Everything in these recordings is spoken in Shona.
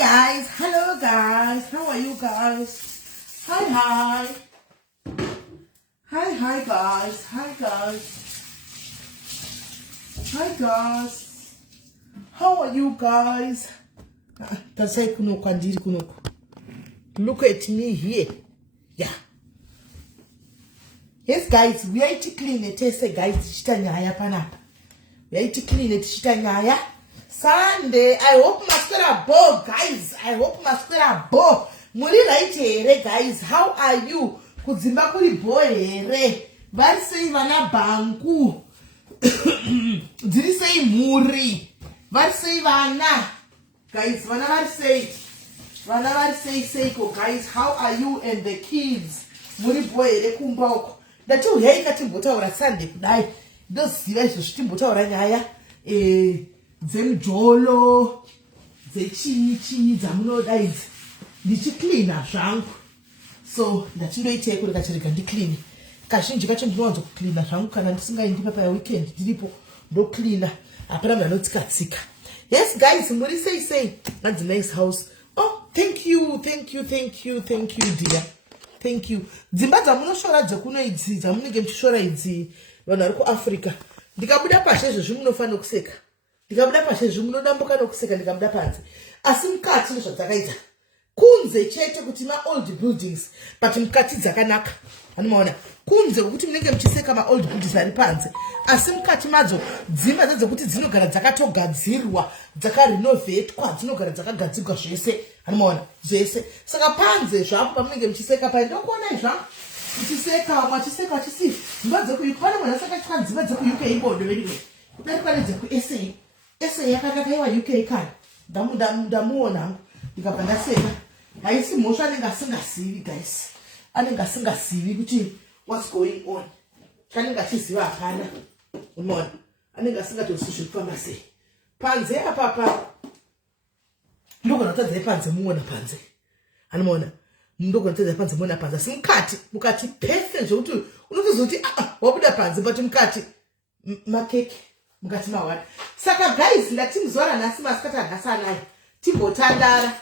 guys, hello guys, how are you guys? Hi guys, how are you guys? That's say kunoko. Look at me here. Yeah. Yes guys, we are to clean it. Yes guys, chitanyaya panapa. We are to clean it. Chitanyaya. Sunday, I hope mascara bo, guys. I hope mascara bo. Muri right here, guys. How are you? Kuzimba kuri bo here. Bari say vana banku. Did say muri? Bari say vana. Guys, whenever say, guys, how are you and the kids? Muri bo here kumboko. That you hate that timbota or Sunday. Die. Those guys timbota or anyaya. Zemjolo, chii, zamuno guys. Did you clean a shank? So that you take with the clean. Cashin, you got to clean a shank and sing in the weekend. Dipo, no cleaner. A paramount not cat sick. Yes, guys, somebody say, that's the nice house. Oh, thank you, dear. Thank you. Zimbabwe, I'm not sure that Zakuna is, I'm going to show it's when I go Africa. The Gabuda Pasha, you know, fan of sick. Ndikabuda pashe zvimuno dambuka nokuseka ndikabuda panze asi mukati nezvadzakaita kunze chete kuti ma old buildings but mukati dzakanaka anomaona kunze kuti munenge muchiseka ma old buildings ari panze asi mukati madzo dzimba dzekuti dzinogara dzakatogadzirwa dzakarenovhetwa dzinogara dzakagadzirwa zvese anomaona zvese saka panze zvapo pamunenge muchiseka pa ndokuona izva muchiseka mwachiseka chisi dzimba dzekuikwana mwana saka chikwa dzimba dzekuyuka ibodo vediwe kudari pane dzeku SA yakataka UK kana ndamuona ndikabva sena haisi mhosva anenge asingasivi guys anenge asingasivi kuti what's going on kanenge achiziva hapana unoona anenge asingatozvi zvekufamba sei panze apapa ndogona kutadza panze muona panze anomaona ndogona kutadza panze muona panze asi mukati perfect zvekuti unotozoti wabuda panze but mukati makeke mukati mawari saka guys ndatimuzora nhasi masikati anhasanayo timbotandara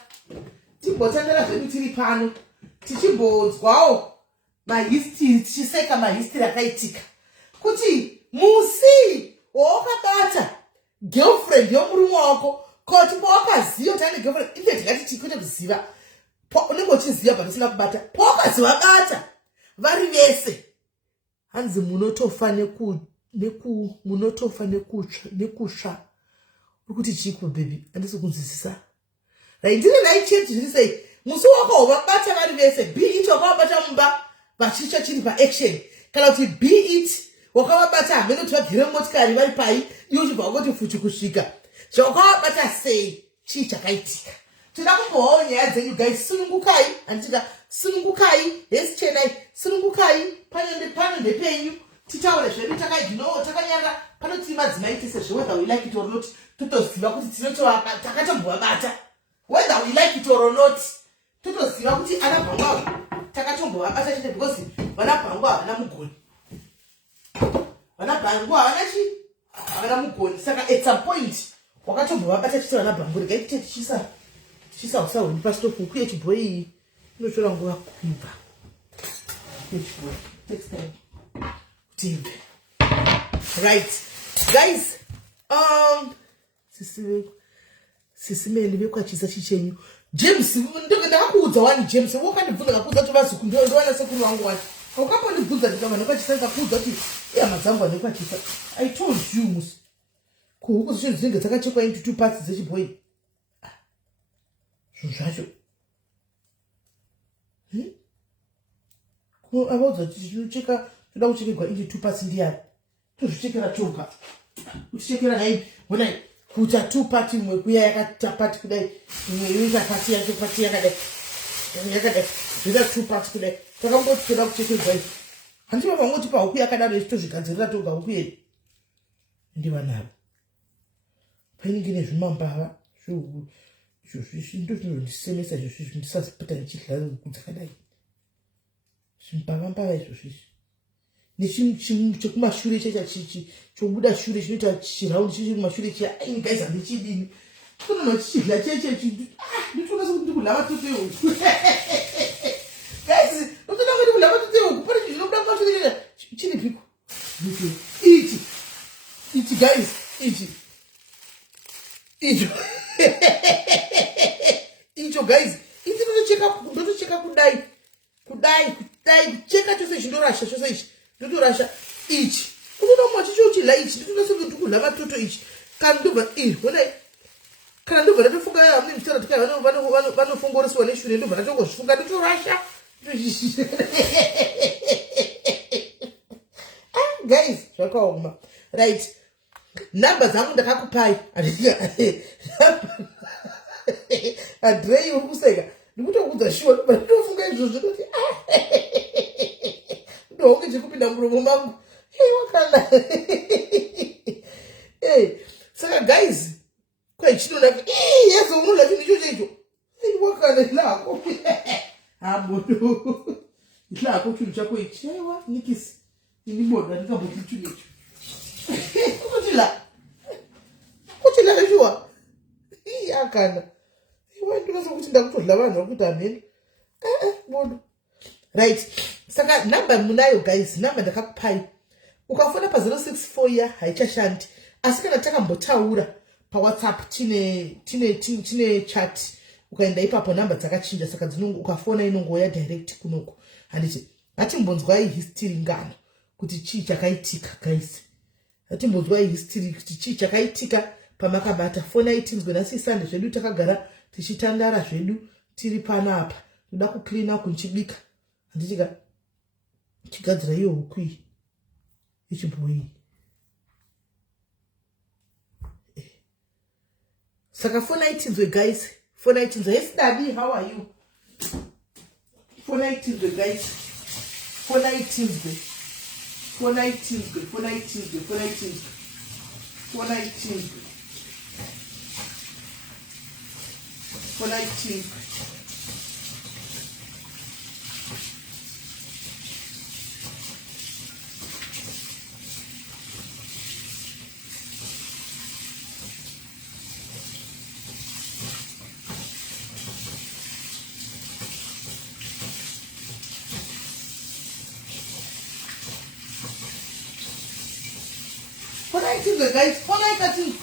zvedu tiri pano tichimbonzwawo mahistory tichiseka mahistory akaitika kuti musi wawakabata girlfriend yomurume wako kuti pawakaziva kuti ane girlfriend ife tingati kwete kuziva unenge uchiziva panosina kubata pawakazivabata vari vese hanzi munotofa munotofa nekusha ukuthi chiko baby andisi kunzwisisa ndiri cheti zviri sei musi wako wabata vari vese be it wakabata mumba vachicha chiri pa action kana kuti be it wakabata hameno tivagire motikari vari pai iwo chibva wakoti futi kusvika zvawakabata sei chii chakaitika tinoda kumbowawo nyaya dzenyu guys sunungukai anditika sunungukai hesi chenai sunungukai pano ndepenyu titaure zvedu takaignore takanyara panoti madzimai tese whether we like it or not totoziva kuti takatombovabata whether we like it or not totoziva kuti ana bhangu takatombovabata chete because vana bhangu havana mugoni saka at some point wakatombovabata chete vana bhangu regai tite tichisausahoni pasitopu kuye chibhoi inotora nguva kuibva yechibhoi next time right guys sisi MELLY vekwachiza chichenyu James ndakakuudza wani James wakandibvunza kakuudza kuti vazuku ndowana sekuru wangu wati wakapondibvunza ndikava nekwachisa kuudza kuti ihama dzangu anekwachisa I told you musi kuhuku zvinhu dzinenge dzakachekwa into 2 parts dzechibhoi zvinhu zvacho avaudza kuti tinocheka toda kuchekerwa into 2 parts ndiani tozvichekera toga uchichekera nai onai kuita 2 parts imwe kuya yakaita part kudai imwe yoita part yacho part yakadai zvoita 2 parts kudai takamboti toda kuchekerwa izvi handiva vangoti pahuku yakadaro ichitozvigadzirira toga huku yedu ndiva navo painenge nezvimambava zvehuku izvozvi ndo zvinondisemesa izvozvi ndisazipota ndichidya huku dzakadai zvimbavambava izvozvizvi nechinhu chekumashure chechachichi chobuda shure chinoita chiraundi chiri kumashure chia guys handichidini kunono chichidya chechechi ndituna sokuti kulava tutewu guys ndotona kuti kulava tutewu pane zvinobuda kwasvikira chini piko ichi guys icho guys ichi ndotocheka kudai kucheka chose chindorasha chose ichi ndotorasha ichi unonomwa chicho uchila ichi nditonasokuti kulava toto ichi kana ndobva honai kana ndobva ndatofunga hamune mitaura tikai vanofongoresiwa neshure ndobva ndatongozvifunga nditorasha guys zvakaoma right namba dzangu ndakakupai adrei uri kuseka ndikutokudza shuwa ndobva ndatofunga izvozvo ndoti ndohonge chekupinda muromo mangu wakana saka guys kwaichinoda yezo unoda chinhu ichocho wakana ilako hamono ilako chinhu chako ichi aiwa nikisi inimona ndikamboti chinhu icho kutila shuwa akana iwa ndikasokuti ndakutodla vanhu vakuti ameni bono right saka namba munayo guys namba ndakakupai ukafona pa064 ya haichashandi asi kana takambotaura pawhatsapp tine chat ukaenda ipapo namba dzakachinja saka ukafona inongoya direct kunoko handiti hatimbonzwai history ngano kuti chii chakaitika guys hatimbonzwai history kuti chii chakaitika pamakabata fonai tinzwe nasi sande zvedu takagara tichitandara zvedu tiri panapa toda kucleana kunchibika handitika chigadzira iyo huku iyi ichibhoyi saka fonai tinzwe guys fonai tinzwe yes daddy how are you fonai tinzwe guys fonai tinzwe fonai tinzwe fonai tinzwe fonai tinzwe fonai tinzwe fonai tinzwe the guys fonai kati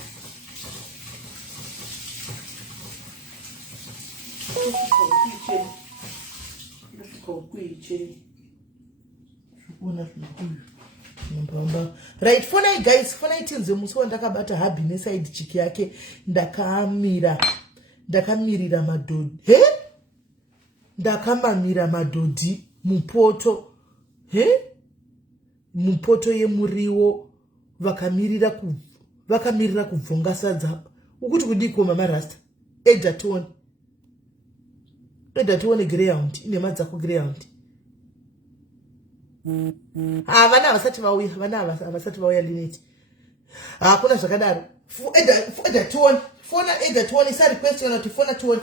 right fonai guys fonai tinze musi wandakabata hubby neside chiki yake ndakamirira madhodhi ndakamamira madhodhi mupoto yemuriwo vakamirira kubvonga sadza ukuti kudiko mama rasta edatione greyhound ine madzako greyhound vana havasati vauya lineti hakuna zvakadaro edatione fona edatione isa request kana kuti fona tione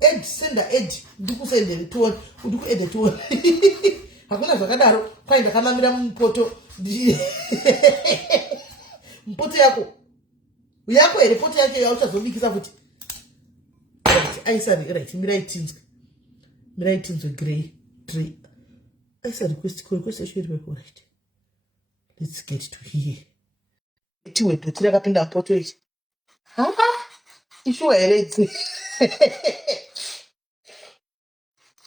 ed senda ed ndikusendere tione udiku edatione hakuna zvakadaro kwai ndakamamira mupoto mpoto yako here poto yake yauchazobikisa futi aisa right mirai tinzwe grey aisa request shiri pepo right let's get to here tiwe doti rakapinda mpoto ichi ishuwa here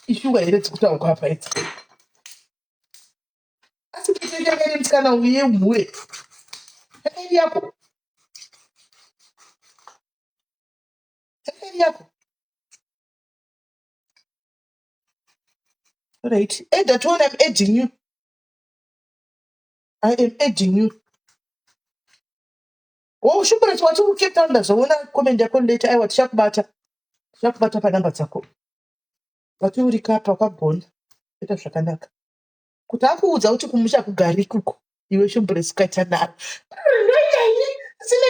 ishuwa here dzikutaura kwapa idzi asi kutekekere musikana uye mumwe yakairi yako right Eda told I'm adding you. I am adding you. Oh, shukur it's what you kept under. So when I comment the call later, I was sharp butter panamba zako. But you recap pakabona. Eta shakanaka. Kutakuudza kuti kumusha kugari kuko. Iwe shumbures kaitana. Sine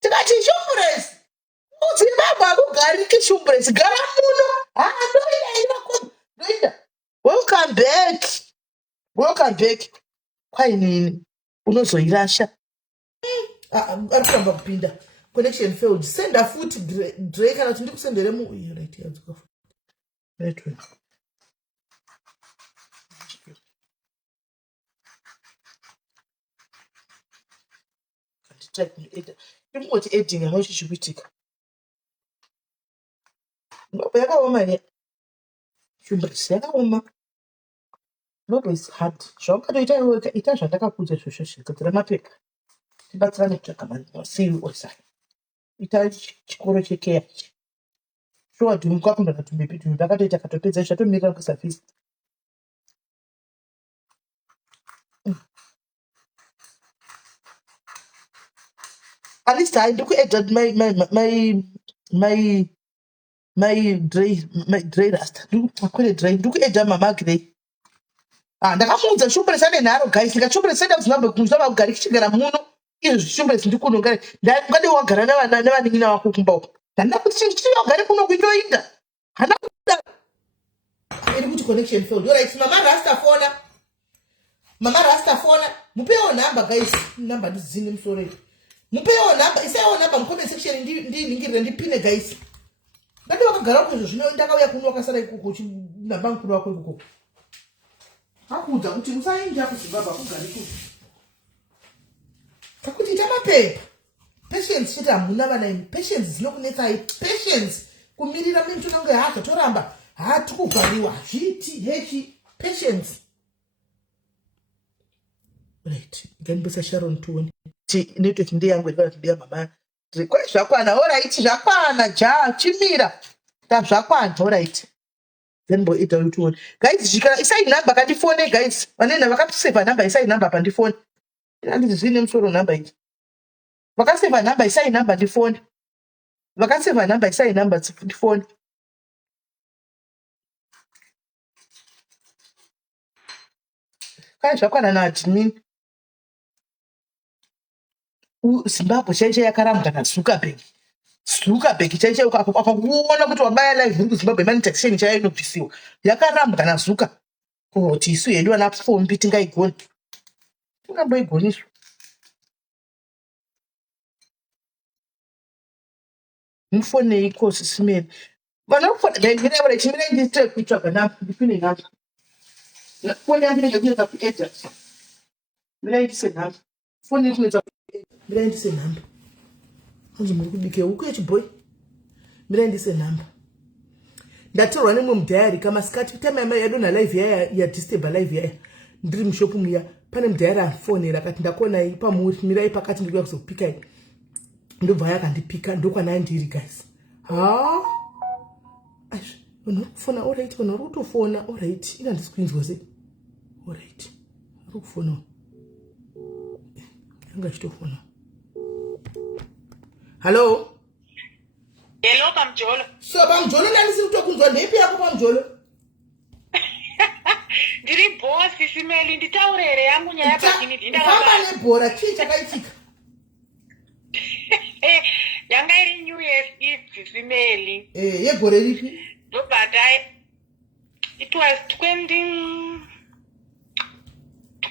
tikati shumbures. Udzimba kugari ke shumbures gara muno. Noida. Welcome back. Kwai nini? Unozoirasha. Arikamba kupinda. connection failed. Send a foot Drake and I send the remo. Right here. Right way. Check me. You want editing? How should we take? No, but I got one. You must say that one. No, it's hard. Shock. I don't know. It has a put a social dramatic. But I need to come and see what's that. It has to care. Sure, to go to me between the data to pay the shadow miracle surface. At least I look at my dray rasta. Do I call it dray? Do it, Mamma Gray. And the Hamus and Super Sunday narrow guys, like a Super Sunday of number comes out Garicigamuno is Super Sindukuno. That got the walker and never in our cooking boat. And that would seem to your Garipuno window either. And that good connection field. You're right, Mamma Rasta Fona. Mama Rasta Fona. Mupeo number, guys. Number this is in sorry. Mupeo number is our number comment section in the pin, guys. That you have a garage, you know, that I can walk aside the bank. How could I sign Japanese Baba Gariku? Takuti patience, shit, I'm never name. Patience is looking at patience. Kumiri mean to know the heart of Toramba. Heart to Bariwa. He, patience. Right. Again, Bessa Sharon 2. She need to India with her dear mamma. Request Shakwana, all right, Shakwana, Ja, Chimira. That's Shakwan, all right. Then boy, it all two. Guys, she can say number at the phone, guys. And then I can save a number, I say number on the phone. And this is in sort of number. I can save a number, I say number on the phone. I can save a number, I say number on the phone. Can't Shakwana not mean. Zimbabwe chaicha yakarambwa nasuka bhegi suka bhegi chaicha ukakuona kuti wabaya live uri kuzimbabwe mani taxation chaiyo inobvisiwa yakarambwa nasuka kuti isu hedu vana fombi tingaigoni tingamboigoniswa mufonei kosi simeni vanofona chimira nditire kuitsvaga napo ndipine napo foni yangu inenge kunoita kuedha mira ndise nhamba foni iri kunoita mira ndise nhamba anzi muri kubike huku yechibhoyi mira ndise nhamba ndatorwa nemwe mudhayari kamasikati time yadonha live yaya yadisturba live yaya ndiri mushopu muya pane mudhayari afonera akati ndakonai pamuri mirai pakati ndikuya kuzopikai ndobva yakandipika ndokwana ndiri guys vanhu vari kufona allright vanhu vari kutofona allright ina ndisi kuinzwa sei allright vari kufona anga chitofona hallo hello pamjolo so pamjolo ndandisi kutokunzwa ndeipi yako pamjolo ndiri bosi simeli nditaurere yangu nyaya pakini ndindaamba nebhora chii chakaitika yanga iri new year's eve simeli yegore ripi but it was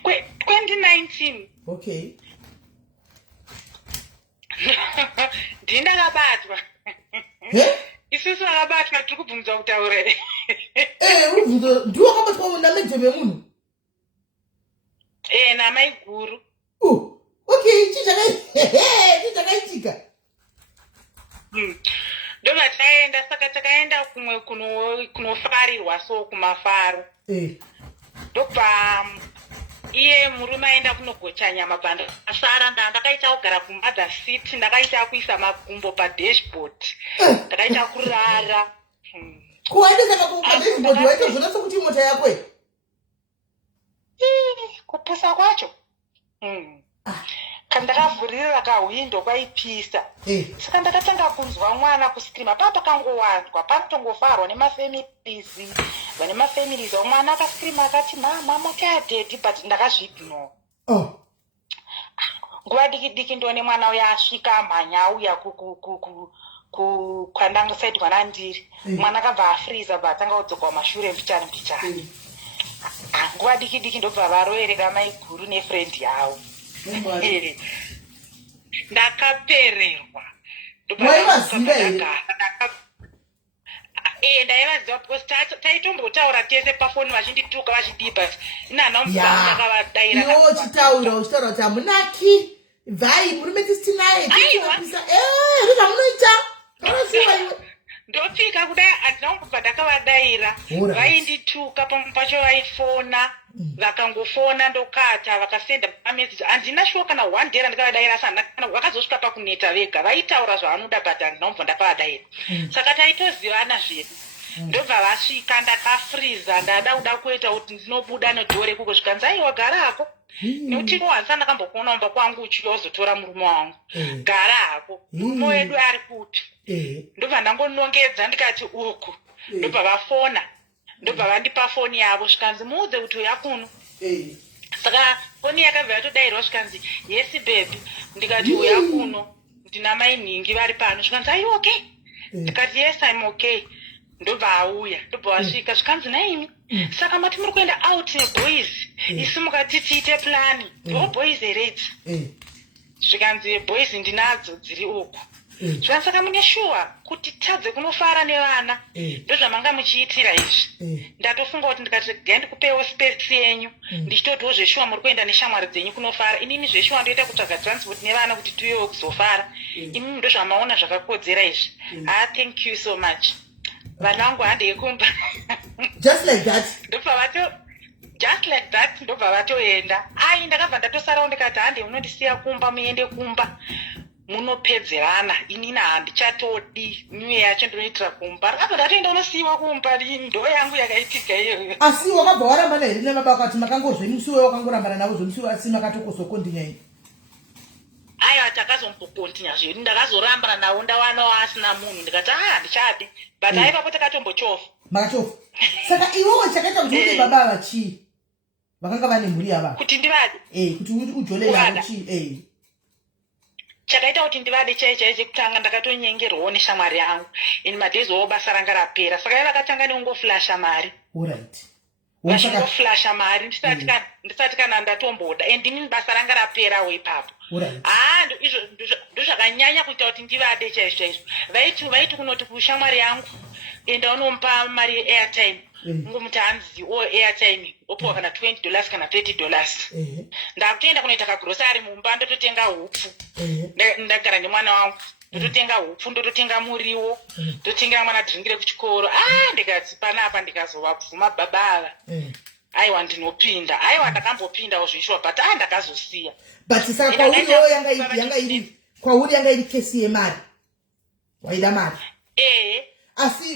2019 okay ndindakabatwa isusu akabatwa tiri kubvunza kutaurere ubvunzo ndiwo akabatwa namedzeme munhu namai guru okay chii chakaitika ndobva taenda saka takaenda kumwe kunofarirwa so kumafaro ndobva iye murume aenda kunogocha nyama bhanda asara ndakaita kugara kumother seat ndakaita kuisa makumbo padashboard ndakaita kurara kuwaendesaka kupadashboard waitozvona sokuti mota yako kupusa kwacho kandakavhurira kahwindo kwaipisa saka ndakatanga kunzwa mwana kuskrima papakangowandwa panotongofarwa nemafamilies vane mafamilies omwana akaskrima akati mama moto yadhedhi but ndakazviignore nguva diki diki ndone mwana uya asvika mhanya auya kwandangosaidwa nandiri mwana akabva afriza but atanga kudzoka mashure mbichani nguva diki diki ndobva varoverera mai guru nefriend yavo ndakapererwa Waivaziva here? Ndaivaziva because taitombotaura tese pafoni vachindituka vachidipa inanaakavadaira iwo chitaura uchitaura kuti hamunaki vai murume 69 zvamunoita ndofika kudai handina kumbobva ndakavadaira vaindituka pamwe pacho vaifona vakangofona ndokata vakasenda mameseji handina shuwa kana 1 day randikavadaira asi vakazosvika pakuneta vega vaitaura zvavanoda but handina kumbva ndakavadaira saka taitozivana zvedu ndobva vasvika ndakafriza ndada kuda kuita kuti ndinobuda nedhore kuko zvikanzi aiwa gara ako nekuti inowanisa ndakambokuona umba kwangu uchiyozotora murume wangu gara hako murume wedu ari kuti ndobva ndangonongedza ndikati uku ndobva vafona ndobva vandipa foni yavo zvikanzi muudze kuti uya kuno saka foni yakabva yatodairwa zvikanzi yesi bebi ndikati uya kuno ndina mainhingi vari pano zvikanzi are you okay ndikati yes I'm okay ndobva auya ndobva wasvika zvikanzi naimi saka mati muri kuenda out neboys isi mukati tiite plani ndo boys heredzi zvikanzi boys ndinadzo dziri uku zvikanzi saka mune shuwa kuti tadze kunofara nevana ndozvamanga muchiitira izvi ndatofunga kuti ndikati gai ndikupewo space yenyu ndichitotiwo zveshuwa muri kuenda neshamwari dzenyu kunofara inini zveshuwa ndoita kutsvaga transport nevana kuti tiuyewo kuzofara imimi ndozvamaona zvakakodzera izvi thank you so much vana vangu handei kumba just like that ndobva vatoenda ndakabva ndatosarawo ndikati hande munondisiya kumba muende kumba munopedzerana inini handichatodi nyuye yacho ndinoitira kumba rakabva ndatoenda unosiyiwa kumba ndo yangu yakaitika iyoyo asi wakabva warambana here nebaba kati makangozvemusiwe wakangorambana navo zvemusiwe asi makatokozokondinyai aiwa takazombokontinya zvedu ndakazorambana navo ndawanawo asina munhu ndikati handichadi but aipapo takatombochofa makachofa saka iwowo chakaita kuti uti baba vachii vakanga vane mhuri yava kuti ndivade kuti ujole navo chii chakaita kuti ndivade chaichai chekutanga ndakatonyengerwawo neshamwari yangu ini madheziwo basa ranga rapera saka ai vakatanga neungoflasha mari vachingoflasha mari ndisati kana ndatomboda and inini basa ranga raperawo ipapo ndozvakanyanya kuita kuti ndivade chaizvo chaizvo vaiti kunoti kushamwari yangu enda unompa mari yeairtime ngomuti hanziwo airtime opiwa kana $20 kana $30 ndakutoenda kunoita kagrosari mumba ndototenga hupfu ndagara nemwana wangu ndototenga hupfu ndototenga muriwo ndotengera mwana dhiringire kuchikoro ndikati panapa ndikazova bvuma baba ava aiwa ndinopinda aiwa ndakambopindawo zvishuwa but ndakazosiya but saka kwauriwo kwauri yanga iri kesi yemari waida mari asi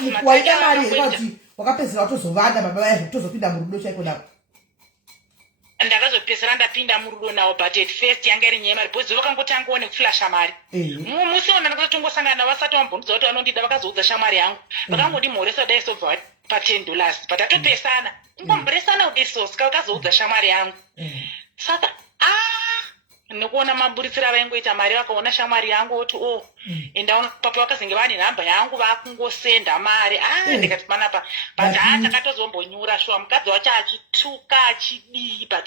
mukuwaida mari here kuti wakapedzera watozovada baba vaizvo kutozopinda murudo chaiko navo ndakazopedzera ndapinda murudo navo but at first yanga iri nyaya mari bhozi vakangotangawo nekuflasha mari musiona ndakazotongosangana navo vasati vambondudza kuti vanondida vakazoudza shamwari yangu vakangondimhoresa dai sobva pa $10 but atopesana ingomboresana udiso saka vakazoudza shamwari yangu saka nekuona maburitsiro avaingoita mari vakaona shamwari yangu oti endaona papo vakazenge vane nhamba yangu vakungosenda mari ndikati panapa but takatozombonyura shuwa mukadzi wacho achituka achidii but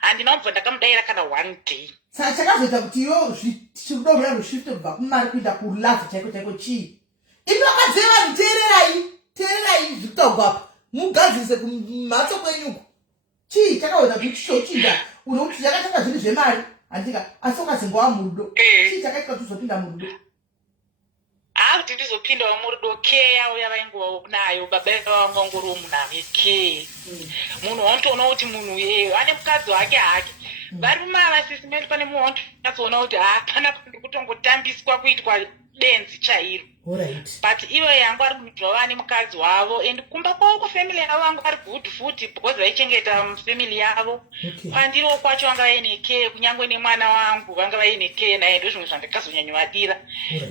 handina kubva ndakamudayira kana 1 day saka chakazoita kuti iwo chichirudomura rushifte kubva kumari kuita kurulafu chaiko chaiko chii imi vakadzee vanhu teererai zvitogwapa mugadzise kumhatso kwenyuko chii chakazoita kuti chichochinda unokuti yakatanga zvinhu zvemari andika asi ukazengwa murudo chii chakaita kuti uzopinda murudo kuti ndizopindawo murudo keya uya vaingovawo nayo baba vangu vangoriwo munhu ane ke munhu wanotoona kuti munhu yeyo ane mukadzi wake hake vari mumavasisi medu pane munhu wanotoona kuti hapana ndikutongotambiswa kuitwa benzi chairo but ivo yangu ari kudyiwa vane mukadzi wavo and kumba kwavo kufamily yavo vangu vari good futi because vaichengeta family yavo kwandiriwo kwacho vanga vaine ke kunyange nemwana wangu vanga vaine ke naye ndo zvimwe zvandikazonyanyovadira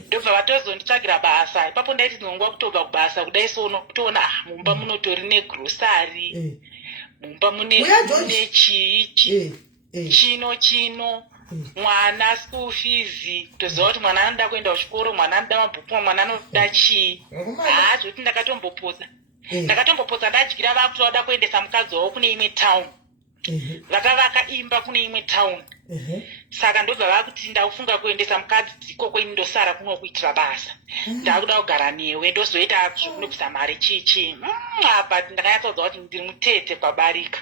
ndobva vatozonditsvagira basa ipapo ndaiti ndinongwa kutobva kubasa kudai sono kutoona mumba munotori negrosari mumba mune chii chino mwana school fees toziva kuti mwana anoda kuenda kuchikoro mwana anoda mabhuku mwana anoda chii zvoti ndakatombopodza ndadyira vakuti vada kuendesa mukadzi wavo kune imwe town vakavaka imba kune imwe town saka ndobva vakuti ndakufunga kuendesa mukadzi ikoko ini ndosara kuno kuitira basa ndakuda kugara newe ndozoita zvekunobvisa mari chii apa ndakanyatsoudza kuti ndiri mutete kwabarika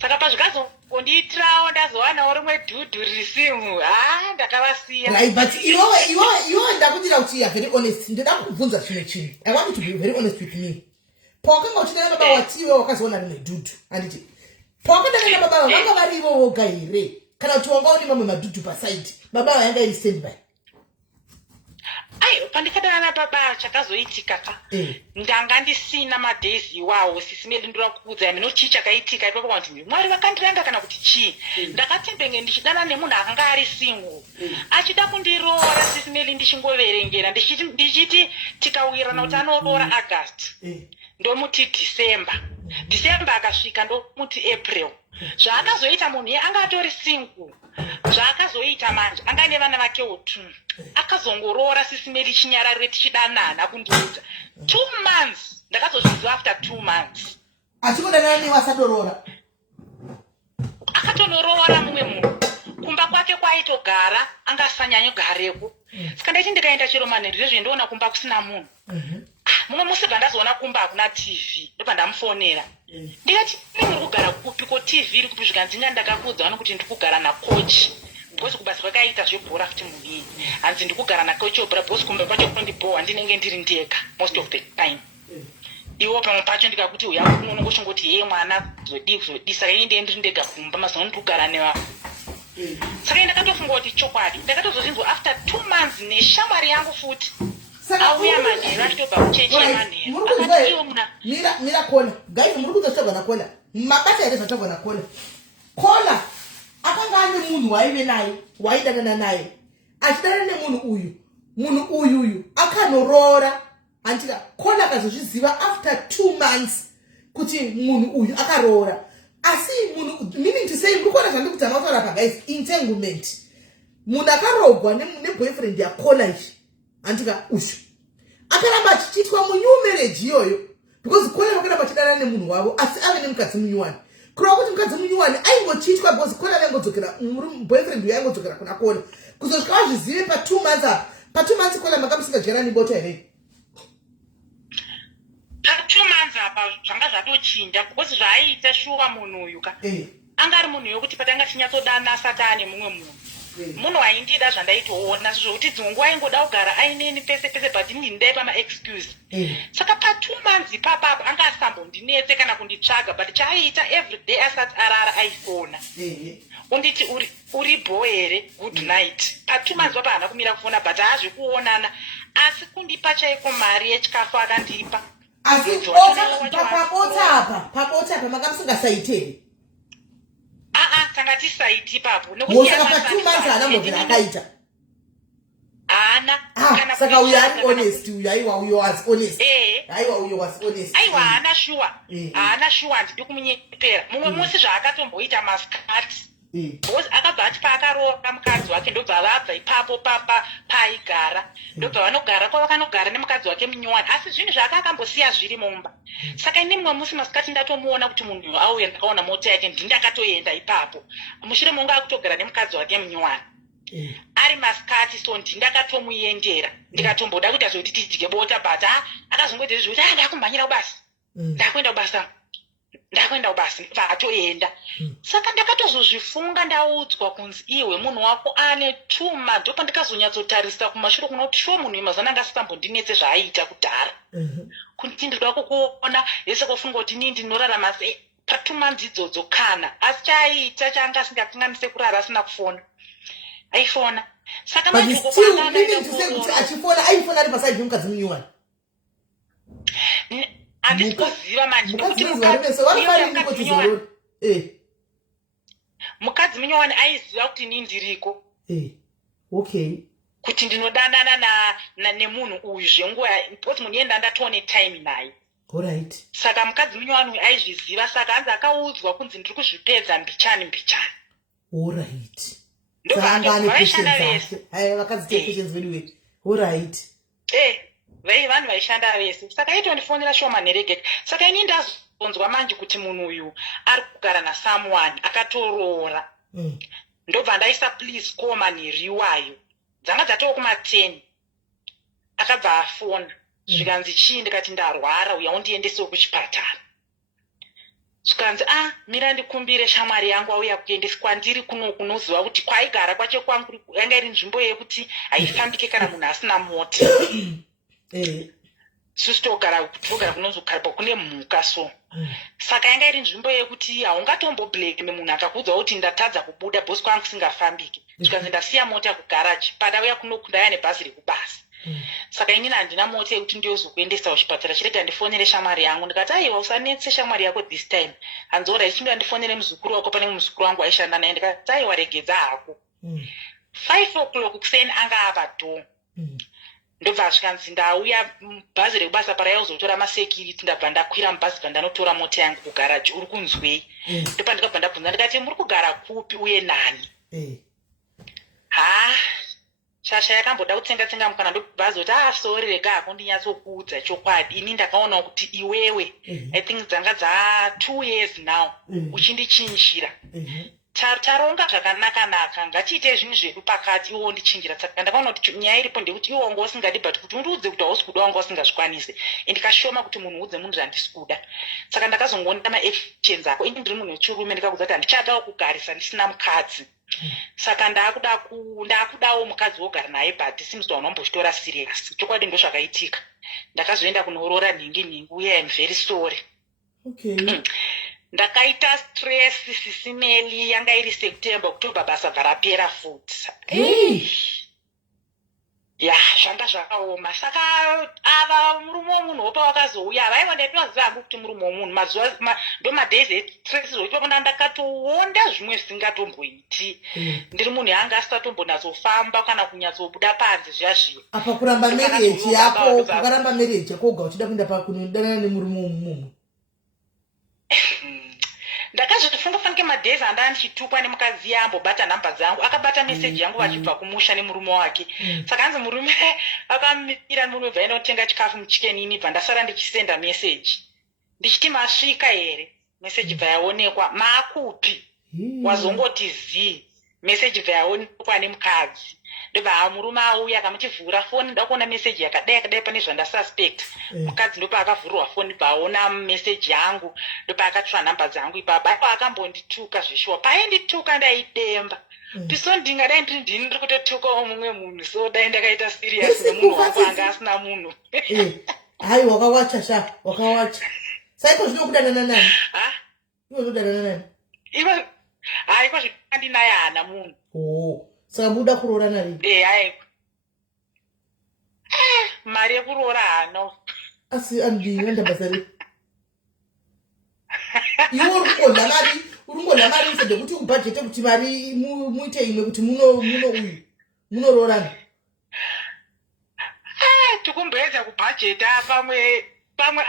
saka pazvikazondiitirawo ndazowanawo rimwe dhudhu risimu ndakavasiya but iwewe ndakudira kuti you are very honest ndida kukubvunza chimwe chinhu I want you to be very honest with me pawakanga uchidana baba watiwe wakazoona rimwe dhudhu handiti pawakadana nababa vanga vari ivo voga here kana kuti wanga une mamwe madhudhu pasaidi baba vayanga iri standby pandikadana nababa chakazoitika ndanga ndisina madhezi iwawo sisi meli ndura kuudza mino chii chakaitika ipapo kwanzi mwari vakandiranga kana kuti chii ndakatembenge ndichidana nemunhu akanga ari single achida kundiroora sisi meli ndichingoverengera ndichiti tikawirana kuti anoroora August ndomuti December akasvika ndomuti April zvaakazoita munhu iye anga atori single zvaakazoita manje anga nevana vakewo 2 akazongoroora sisi meli chinyararire tichidanana kundiudza 2 months ndakazozviziva after 2 months achikodana newe asadoroora akatonoroora mumwe munhu kumba kwake kwaitogara anga asanyanya kugareko saka ndaiti ndikaenda chero manheru zvendoona kumba kusina munhu mumwe musi pandazoona kumba hakuna TV ndopandamufonera ndikati muri kugara kupi ko TV iri kupi zvikanzi ndakakuudza vano kuti ndikugara nakochi bhosi kubasa kwakaita zvebhora kuti munhu iyi hanzi ndikugara nakochi obhora bhosi kumba kwacho kunondibhowa ndinenge ndiri ndega most of the time iwo pamwe pacho ndikakuti uya kunoona ngochingoti heye mwana kuzodi saka ini ndiri ndega kumba mazano ndikugara neva saka ndakatofunga kuti chokwadi ndakatozozvinzwa after 2 months neshamwari yangu futi auya manheru achitobva kucheche manheru akati iwe muna mira kona guys muri kuzotogwa nakona mabasa here zvatogwa nakona kona akanga ane munhu waive naye waidanana naye achidana nemunhu uyu akanorora andika kona akazozviziva after 2 months kuti munhu uyu akaroora asi munhu meaning to say muri kuona zvandikutanga kutaura pa guys entanglement munhu akarogwa neboyfriend yakona ichi andika ushu akaramba achichitwa munew marriage iyoyo because kona vakaramba achidana nemunhu wavo asi ave nemukadzi munyuwani kureva kuti mukadzi munyuwani aingochitwa because kona vaingodzokera boyfriend uyo aingodzokera kuna kona kuzosvika vazvizive pa 2 months apa pa 2 months kona makamusingadyarani bota here pa 2 months apa zvanga zvatochinja because zvaaita shuwa munhu uyu ka anga ari munhu yokuti patanga chinyatsodana asati ane mumwe munhu munhu waindida zvandaitoona zvokuti dzimwe nguva aingoda kugara aineni pese pese but ndindai pamaexcuse saka pa 2 months ipapapa anga asambondinetse kana kunditsvaga but chaiita everyday asati arara aifona unditi uri bho here good night pa 2 months papa haana kumira kufona but haazvekuonana asi kundipa chaiko mari yechikafu akandipa asi papota apa makamusingasaiteri tanga tisaiti papo saka pa 2 months haana mbobvira akaita haana saka uyo ari honest uyo aiwa uyo was honest aiwa haana shuwa handidi kumunyepera mumwe musi zvaakatomboita masikati because akabva ati paakaroora mukadzi wake ndobva vabva ipapo paaigara ndobva vanogara kwavakanogara nemukadzi wake munyuwani asi zvinhu zvake akambosiya zviri mumba saka ini mumwe musi masikati ndatomuona kuti munhu uyu auya ndakaona mota yake ndindakatoenda ipapo mushure mungu akutogara nemukadzi wake munyuwani ari masikati so ndindakatomuyendera ndikatomboda kuti azoti tidye bota but akazongoita zvokuti ndakumhanyira kubasa ndakuenda kubasa vatoenda saka ndakatozozvifunga ndaudzwa kunzi iwe munhu wako ane tuma ndopa ndikazonyatsotarisa kumashure kuna kuti shuwa munhu imazana anga asitambondinetse zvaaita kudhara kuti ndinoda kukuona yese kofunga kuti nii ndinorarama sei pa 2 months idzodzo kana asi chaiita chaanga asingakanganise kurara asina kufona aifona saka achifona aifona ari pasaidi yomukadzi munyuwani handisi kuziva manje mukadzi munyowani aiziva kuti nii ndiriko kuti ndinodanana nemunhu uyu zvenguva because munhu iye ndandatone time naye saka mukadzi munyowani uyu aizviziva saka hanzi akaudzwa kunzi ndiri kuzvipedza mbichani ndobvaishanda vese vanhu vaishanda vese saka itondifonera shoma neregeka saka ini ndazonzwa manje kuti munhu uyu ari kugara nasomeone akatoroora ndobva ndaisa please call manheri iwayo dzanga dzatoo kuma10 akabva afona zvikanzi chii ndikati ndarwara uya undiendesewo kuchipatara zvikanzi mira ndikumbire shamwari yangu auya kuendesa kwandiri kunoziva kuti kwaigara kwacho kwangu yanga iri nzvimbo yekuti haifambike kana munhu asina mota susu togara kunonzi kugara kune mhuka so saka yanga iri nzvimbo yekuti haungatombobhleme munhu akakuudza kuti ndatadza kubuda bhosi kwangu kusingafambike zvikanzi ndasiya mota kugaraji padauya kunokundaya nebhazi rekubasa saka inini handina mota yekuti ndiyozokuendesa kuchipatara chirega ndifonere shamwari yangu ndikati aiwa usanetse shamwari yako this time hanzora ichindoya ndifonere muzukuru wako pane muzukuru wangu aishanda naye ndikati aiwa regedza hako 5 o'clock kuseni anga ava dho ndobva zvikanzi ndauya bhazi rekubasa parayauzotora masekiriti ndabva ndakwira mubhazi bva ndanotora mota yangu kugaraji uri kunzwei ndopa ndikabva ndabvunza ndikati muri kugara kupi uye nani shasha yakamboda kutsenga mukana ndobhazi kuti sori rega hako ndinyatsokuudza chokwadi ini ndakaona kuti iwewe I think dzanga dza2 years now uchindichinjira taronga zvakanaka ngatiite zvinhu zvedu pakati iwo ndichinjira saka ndakaona kuti nyaya iripo ndekuti iwo wanga usingadi but kuti undiudze kuti hausi kuda wanga usingazvikwanise ndikashoma kuti munhu udze munhu zvandisi kuda saka ndakazongoona maactions ako ini ndiri munhu wechirume ndikakuudza kuti handichadawo kugarisa ndisina mukadzi saka ndakudawo mukadzi wogara naye but seems to unombochitora serious chokwadi ndo zvakaitika ndakazoenda kunorora nhingi uye I'm very sorry ndakaita stress SIS MELLY yanga iri September October basa bvarapera futi zvanga zvakaoma saka ava murume womunhu wopa wakazouya vaiwa ndatoziva hangu kuti murume womunhu mazuva ndo madays estress zoitokona ndakatoonda zvimwe zvisingatomboiti ndiri munhu yanga asingatombonyatsofamba kana kunyatsobuda panze zviya apa kuramba marriage yako ukaramba marriage yako uga uchida kuenda pakunodanana nemurume womunhu ndakazvifunga fanike madays anda ndichitukwa nemukadzi yambobata nhamba dzangu akabata meseji yangu vachibva kumusha nemurume wake saka hanzi murume akamira murume bva inotenga chikafu muchikeni ini bva ndasara ndichisenda meseji ndichiti masvika here meseji bva yaonekwa maakupi wazongoti zii meseji bva yaonekwa nemukadzi ndobva murume auya akamuchivhura foni ndakuona meseji yakadai pane zvandasuspect mukadzi ndopa akavhurwa foni bvaona meseji yangu ndopa akatsva nhamba dzangu ipapo akambondituka zvishuwa paindituka ndaidemba piso ndingadai ndini ndiri kutotukawo mumwe munhu so dai ndakaita serious nemunhu wangu anga asina munhu hai wakawacha sha wakawacha saiko zvinokudanana nani iwe unodanana nani iwe haiko zvandinaye hana munhu saka muda kuroora nari haiko mari yekuroora hano asi andina ndabasari iwe uringodla mari usede kuti ubhajete kuti mari muite imwe kuti munoroorana tikumboedza kubhajeta pamwe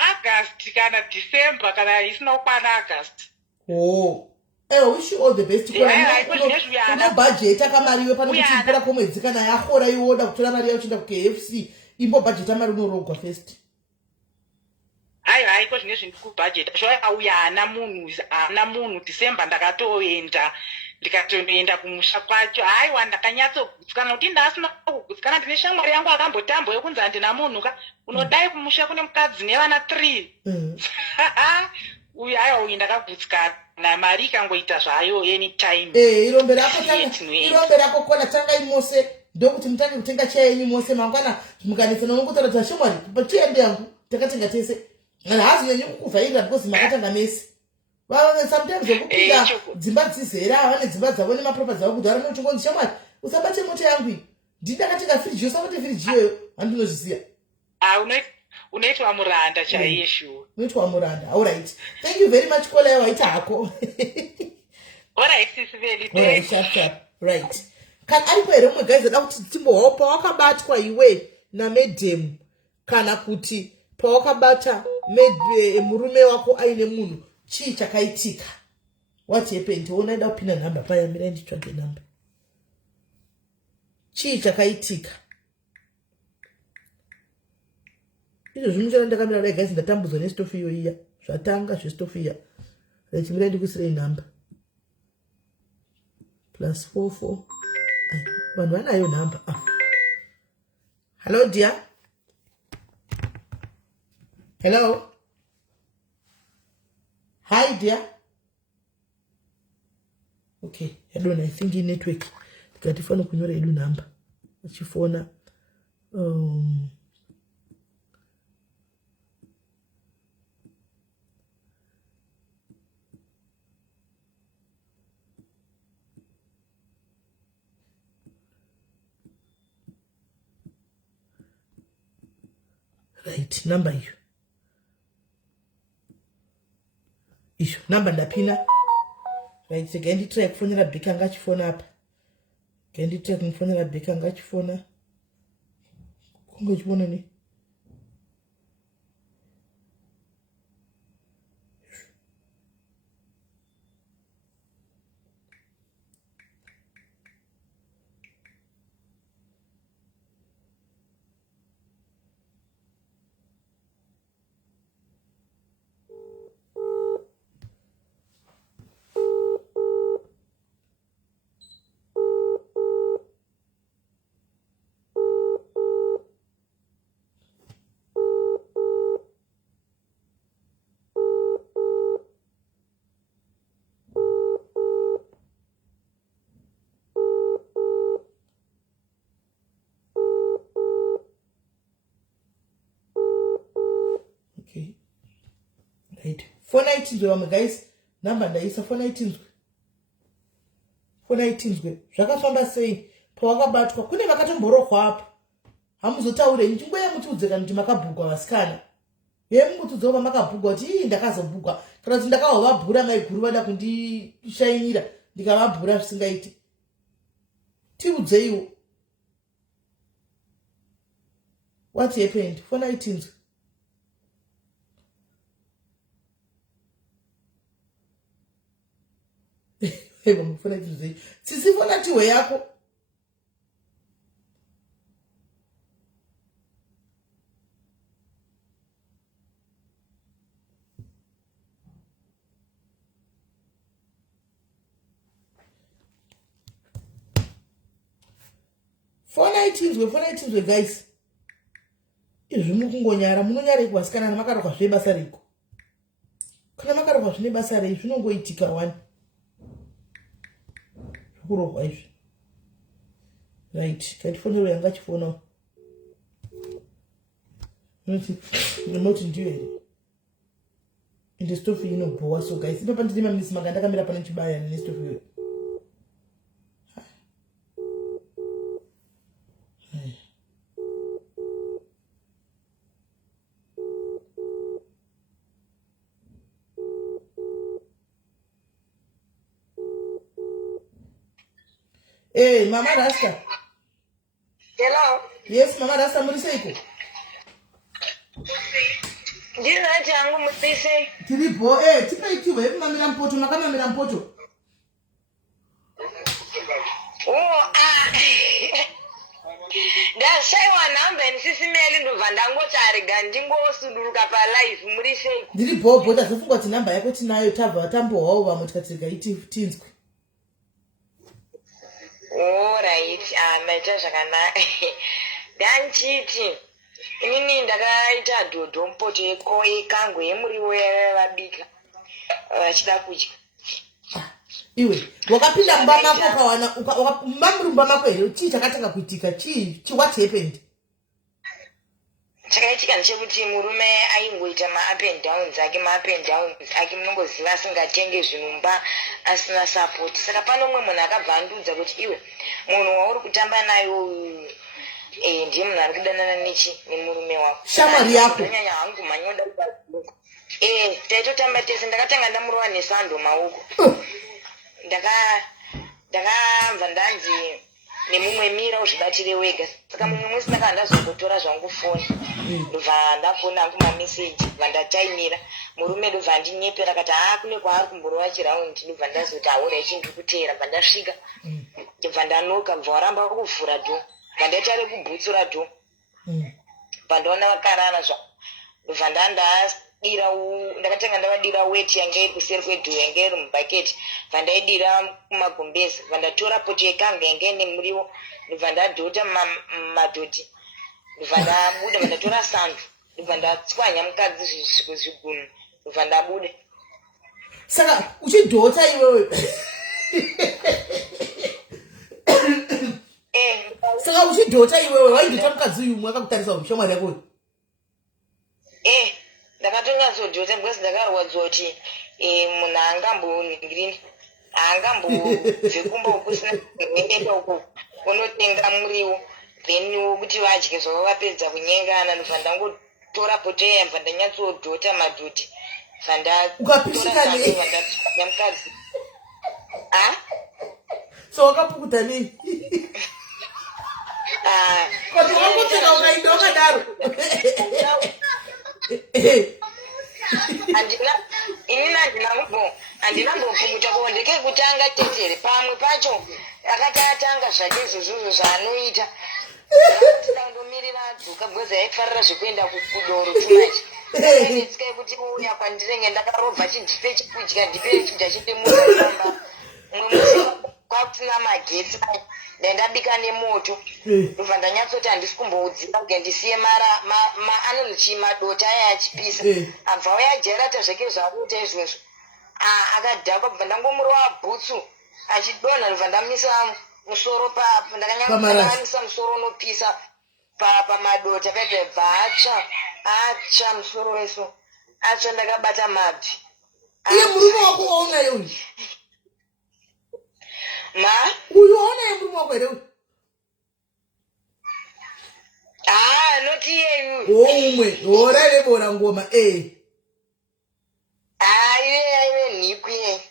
August kana December kana isina kukwana August wish you all the best unobhajeta kamari iwe pano kuti ipera komwedzi kana yahora iwe woda kutora mari yayo uchienda kuKFC imbobhajeta mari unorogwa first haiko zvine zvindikubhajeta zvoauya hana munhu December ndakatoenda ndikatoenda kumusha kwacho haiwa ndakanyatsogutsikana kuti ndasina kugutsikana ndine shamwari yangu akambotambo yekunzi handina munhuka unodai kumusha kune mukadzi nevana 3 uyu aiwa uyu ndakagutsikana mari ikangoita zvayo anytime irombe rako kona tangai mose ndokuti mutange kutenga chai yenyu mose mangwana mukanetsana nokutaura shamwari chiyembe yangu takatenga tese kana hazinyanyi kukuvhairira because makatanga mese sometimes okupinda dzimba dzizera vane dzimba dzavo nemaproperty avo kudhara nochikonzi shamwari usabate mota yangu iyi ndidakatenga firiji usabate firiji iyoyo handinozviziva unoitwa muranda chaizvo unoitwa muranda allright thank you very much kola yawaita hako allright sisiveli sharp right kana aripo here mumwe guys ada kuti timbohwawo pawakabatwa iwe namedhemu kana kuti pawakabata murume wako aine munhu chii chakaitika what happened unaida kupinda nhamba paya mira nditsvage nhamba chii chakaitika izvo zvimuchana ndakamira dai guys ndatambudzwa nestofu iyo iya zvatanga zvestofu iya rechimira ndikusirei nhamba +44. Vanhu vanayo number. Hello dear. Hello. Hi dear. Okay, I don't know, I think in network. Tikati fana kunyora edu number. Achifona right, number hiyo. Isho, number ndapina. Right, so gendi try kufonera bika ngachifona apa. Gendi try kufonera bika ngachifona. Kungo chibona ni. Right. 419 guys, number ndaisa 419. 419 zvakafamba sei pawakabatwa kune vakatomborokwa apa. Hamuzotaure nchingoya mutiudzeka kuti makabhugwa vasikana. Mungutudza kuva makabhugwa kuti ndakazobhugwa kana kuti ndakavabhura maiguru vada kundishainira ndikavabhura zvisingaiti. Tiudzeiwo. What happened? 419. Vamufuna tuzei sisifuna tiwe yako. For 419 guys. Izvi mukungonyara munonyara kuvasikana namakarokwa zvine basa riko. Kana makarokwa zvine basa rei zvinongoitika wani. Kurokwa izvi. Right, katifonero yanga chifona. Remote ndiyo here. Inde stofu inobhowa so guys. Ipa pandidima misi maganda kamera pana chibaya nene stofu hiyo. Hey, Mama Rasta. Hello. Yes, Mama Rasta Muriseiko. Ndina changu mutise. Tiripo, tipa ikiwe, mamira mpoto, makamamira mpoto. Ndashaiwa namba NSIS MELLY ndobva ndangotariga ndingosuduluka palive Muriseiko. Ndiripo, bota zofungwa kuti namba yako tinayo tabva tambohwawo vamwe tikatirika tinzwi. Right, maita zvakanaka. Ndanchiti inini ndakaita dhodho mupoto yekangu yemuriwo yavabika vachida kudya. Iwe wakapinda mumba mako ukawana mumba mako here chii chakatanga kuitika chii what happened? Chakaitika ndechekuti murume aingoita ma-up and downs ake munongoziva asingatenge zvinumba asina support. Saka pano umwe munhu akabva andudza kuti iwe munhu wauri kutamba nayo ndiye munhu ari kudanana nemurume wako. Shamwari yako. Ndanyanya hangu manyoda taitotamba tese ndakatanga ndamurova nesando maoko. Ndakamva ndanzi nemumwe mira uzvibatire wega. Saka mumwe mwese ndakanga ndazongotora zvangu foni ndobva ndafona hangu mameseji ndobva ndataimira murume ndobva ndinyepera kati kune kwaari kumborova chiraundi ndobva ndazoti aona ichi ndiri kuteera ndobva ndasvika ndobva ndanoka bva waramba kuvhura dho ndobva ndaita rekubhutsura dho ndobva ndaona vakarara ndobva ndakatanga ndavadira weti yange iri kuseri kwedhoo yange iri mubhaketi bva ndaidira kumagumbezi bva ndatora poto yekanga yange nemuriwo ndibva ndadhota madhoti ndibva ndabuda bva ndatora sandu ndibva ndatswanya mukadzi zvisviko zvigunu ndibva ndabuda. Saka uchidhota iwewe saka uchidhota iwewe waidhota mukadzi uyu umwe akakutarisa ushamwari yako ndakatonga zodhota because ndakarwadziwa kuti munhu haangamboningiri haangambobvekumba kusina kuenda uko unotenga muriwo then wokuti vadye zvava vapedza kunyengana ndobva ndangotora poto iya bva ndanyatsodhota madhoti bva ndatora mukadzi so wakapukuta nei kuti wakoteka ukaita wakadaro handinambopukuta kuondeke kutanga tetere pamwe pacho akati atanga zvake izvozvozvo zvaanoita tinandomirira adzuka bweza yaifarira zvekuenda kudoro tumachi netsika yekuti uya kwandirenge ndakarobva chindipe chekudya ndipe chidya chindemuramba mwe musi kwakusina magetsi ndandabika nemoto ndobva ndanyatsoti handisi kumboudzika kuge ndisiye anonzi madota aya achipisa abva uyajarata zvake zvakuita izvozvo akadhakwa bva ndangomurova bhutsu achidonha ndobva ndamisa musoro ndakanyaamisa musoro unopisa pamadota paipa bva atsva musoro weso atsva ndakabata mabvi iye murume wako waunaye uyu uyu waunaye murume wako here uyu noti iyeyu woumwe worairevora ngoma ive nhiku ye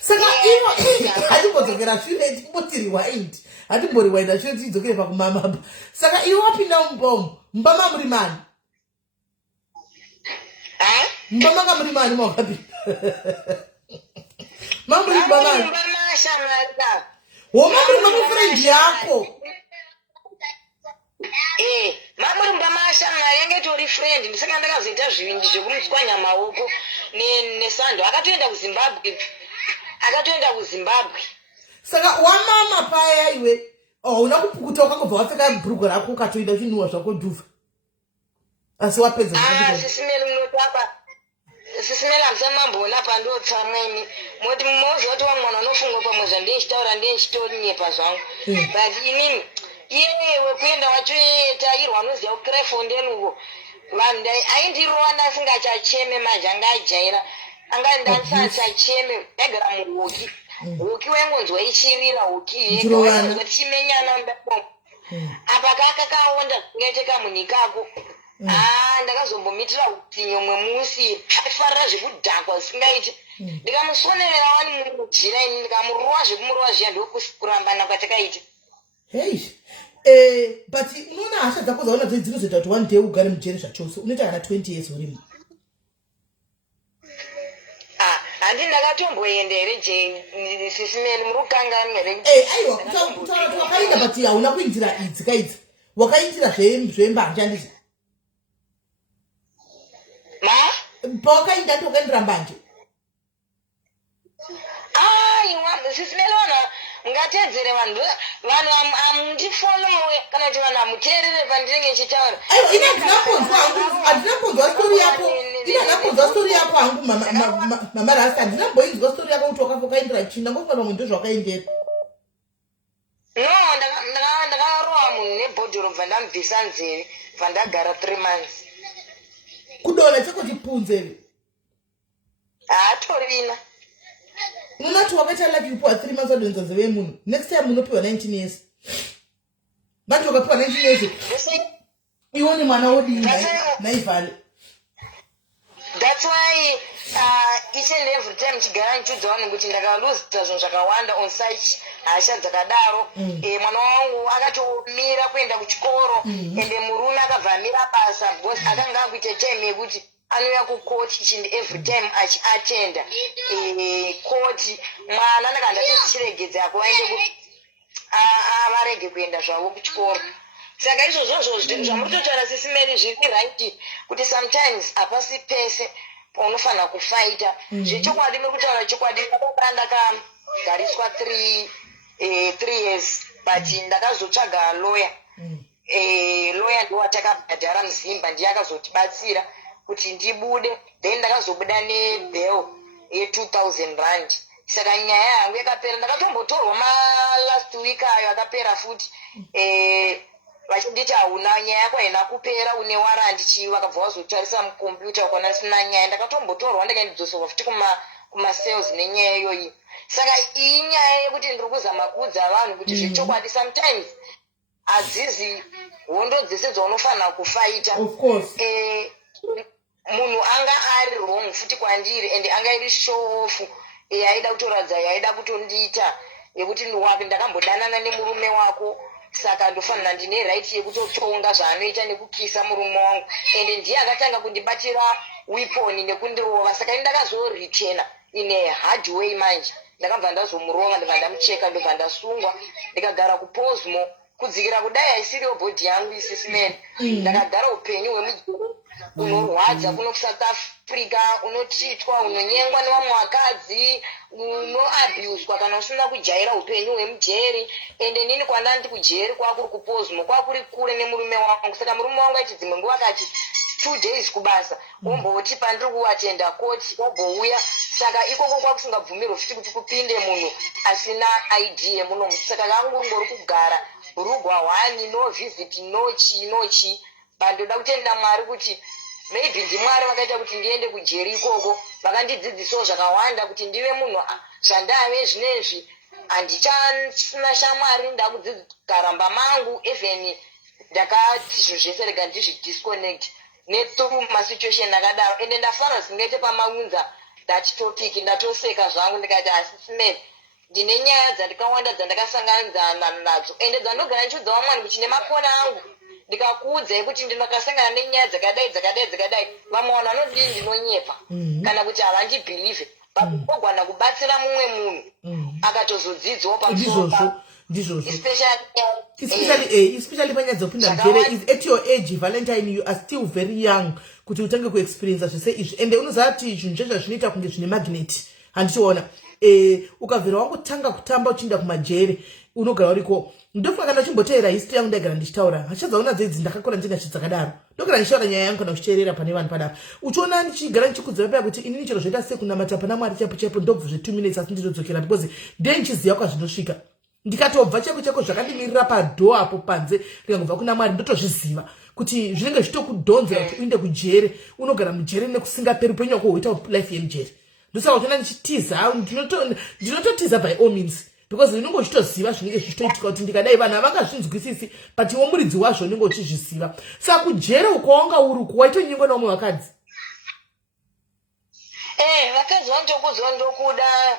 saka ivo hatimbozokera shure timboti rewind hatimboriwinda shure tichidzokere pakumamaba saka iwe wapinda mumba mumba mamuri mani mumba manga muri mani mawakapinda mamuri mumba mani womamuri mamufrendi yako mamuri mumba mashamwari yange tori friend ndisaka ndakazoita zvivindi zvekumutswanya maoko nesando akatoenda kuzimbabwe saka wamama paya iwe una kupukuta wakangobva wapfeka bhurugwa rako ukatoenda uchinhuwa zvako dhuvha asi wapedza sisimeli munotapa sisimeli hamsamamboona pandotsamweni moti mumozi wati wamwana unofungwa pamwe zvandichitaura ndichitonyepa zvangu but inini iyewe kuenda wachotairwa anoziva kukirai fondenuko vanhu aindirona asingachacheme manje angajaira angandansachacheme ndagara muhoki hoki waingonzwa ichirira hoki yega tichimenyana ndako apa kakakaonda ngaiteka munyikako ndakazombomitira utsinyo mwe musi aifarira zvekudhakwa zisingaiti ndikamusonerera wani mujira ini ndikamurova zvekumurova zviya ndokurambana kwatakaita but unoona hasha dzako dzaona dzinozoita kuti one day ugare mujeri zvachose unoita kana 20 years urimo handi ndakatomboenda here je sisimeli murukangani here aiwa kutaura kuti wakaenda but hauna kuindira idzi kaidzi wakaindira zvembanja ndizvo pawakainda ndiwakaindira mbanje sisimeli wana ngatedzere vanhu amundifonowe kana kuti vanhu amuteerere pandinenge nchitaura ina handinambonzwa stori yako stori yako hangu mama rasta handinamboinzwa stori yako kuti wakaindira chii ndangofana mwe ndozvawakaindera ndakarowa munhu nebhodhoro bva ndamubvisa nzeve bva ndagara 3 months kudonha chako chipunzeve haatorina unoti wakaita like upiwa 3 months wadonza nzeve yemunhu next time unopiwa 19 years manje ukapiwa 19 years iwone mwana wodii naivhale that's why each and every time chigara nchiudza vanhu kuti ndakaluza zvinhu zvakawanda on site hasha dzakadaro mwana wangu akatomira kuenda kuchikoro ende murume akabva amira basa because akanga akuita time yekuti anouya kukoti each and every time achiatenda koti mwana ndakanda tichiregedza yako vaende varege kuenda zvavo kuchikoro saka izvozvozvo zvamuritotaura sisimeri zviri right kuti sometimes hapasi pese paunofanira kufaita zvechokwadi muri kutaura chokwadi ndakagariswa 3 years but ndakazotsvaga lawyer lawyer ndiwo watakabhadhara muzimba ndiye akazotibatsira kuti ndibude then ndakazobuda nebail ye2000 rand. Saka nyaya yangu yakapera. Ndakatombotorwa last week ayo akapera futi vachinditi hauna nyaya yako haina kupera une warandi chii vakabva vazotarisa mukombiyuta ukona sina nyaya. Ndakatombotorwa ndikaendidzoserwa futi kumasales nenyaya iyoyi. Saka iyi nyaya yekuti ndiri kuzama kuudza vanhu kuti zvechokwadi sometimes hadzizi hondo dzese dzaunofanira kufaita. Munhu anga ari wrong futi kwandiri and anga iri show off yaida kutoradza yaida kutondiita yekuti ndiwapi ndakambodanana nemurume wako saka ndofanira ndine right yekutotonga zvaanoita nekukisa murume wangu and ndiye akatanga kundibatira weapon nekundirova saka ndakazorithena in a hard way manje ndakabva ndazomurova ndibva ndamucheka ndobva ndasungwa ndikagara kuposmo kudzikira kudai haisiriyo bhodhi yangu isisi mene ndakagara upenyu hwemujuru unorwadza kuno kuSouth Africa unochitwa unonyengwa nevamwe vakadzi unoabuswa kana usina kujaira upenyu hwemujeri ende nini kwandandi kujeri kwakuri kuposmo kwakuri kure nemurume wangu saka murume wangu aiti dzimwe nguva akati 2 days kubasa womboti pandiri kuatenda koti wobouya saka ikoko kwakusingabvumirwa futi kuti kupinde munhu asina ID yemunomu saka kanguri kugara rugwa 1 no visit nochi bandoda kutenda Mwari kuti maybe ndimwari vakaita kuti ndiende kujeri ikoko vakandidzidzisawo zvakawanda kuti ndive munhu zvandave zvinezvi handichasina shamwari ndakudzidzikaramba mangu even ndakati zvinhu zvese rega ndizvidisconnect nethrough masituation akadaro ende ndafanira zingaite pamaunza ndachitopiki ndatoseka zvangu ndikati asisime ndine nyaya dzandikawanda dzandakasanganidzana nadzo ende dzandogara ndichiudza vamwani kuti nemakona angu ndikakuudzai kuti ndinokasangana nenyaya dzakadai vamwe vanhu vanodii ndinonyepa kana kuti havandibhilive ogwana kubatsira mumwe munhu akatozodzidzwawo pamusoro especially panyaya dzekupinda mujere is at your age Valentine you are still very young kuti utange kuexperience zvese izvi ende unozati zvinhu zvezva zvinoita kunge zvine magnet handichiona ukabvira wangotanga kutamba uchienda kumajere unogara uriko ndofuka kana uchimboteera history yangu ndagara ndichitaura hachadzaona dzedzi ndakakura ndingachi dzakadaro ndogara ndichitaura nyaya yangu kana kuchiteerera pane vanhu padaro uchiona ndichigara ndichikudzira paya kuti inini chero zvoita sekunamata pana Mwari chaipo ndobva zve2 minutes asi ndizodzokera because ndiye ndichiziva kwazvinosvika ndikatobva cheko zvakandimirira padhoo apo panze ndikangobva kuna Mwari ndotozviziva kuti zvinenge zvitokudhonzera kuti uinde kujere unogara mujere nekusingaperi upenyu wako hwoita life yemujere ndosaka uchiona ndichitiza ndinototiza by all means because unenge uchitoziva zvinenge zvichitoitika kuti ndikadai vanhu havangazvinzwisisi but iwe muridzi wazvo unenge uchizviziva saka kujere ukawanga uri uko waitonyengwa nevamwe vakadzi vakadzi vanotokudza ndokuda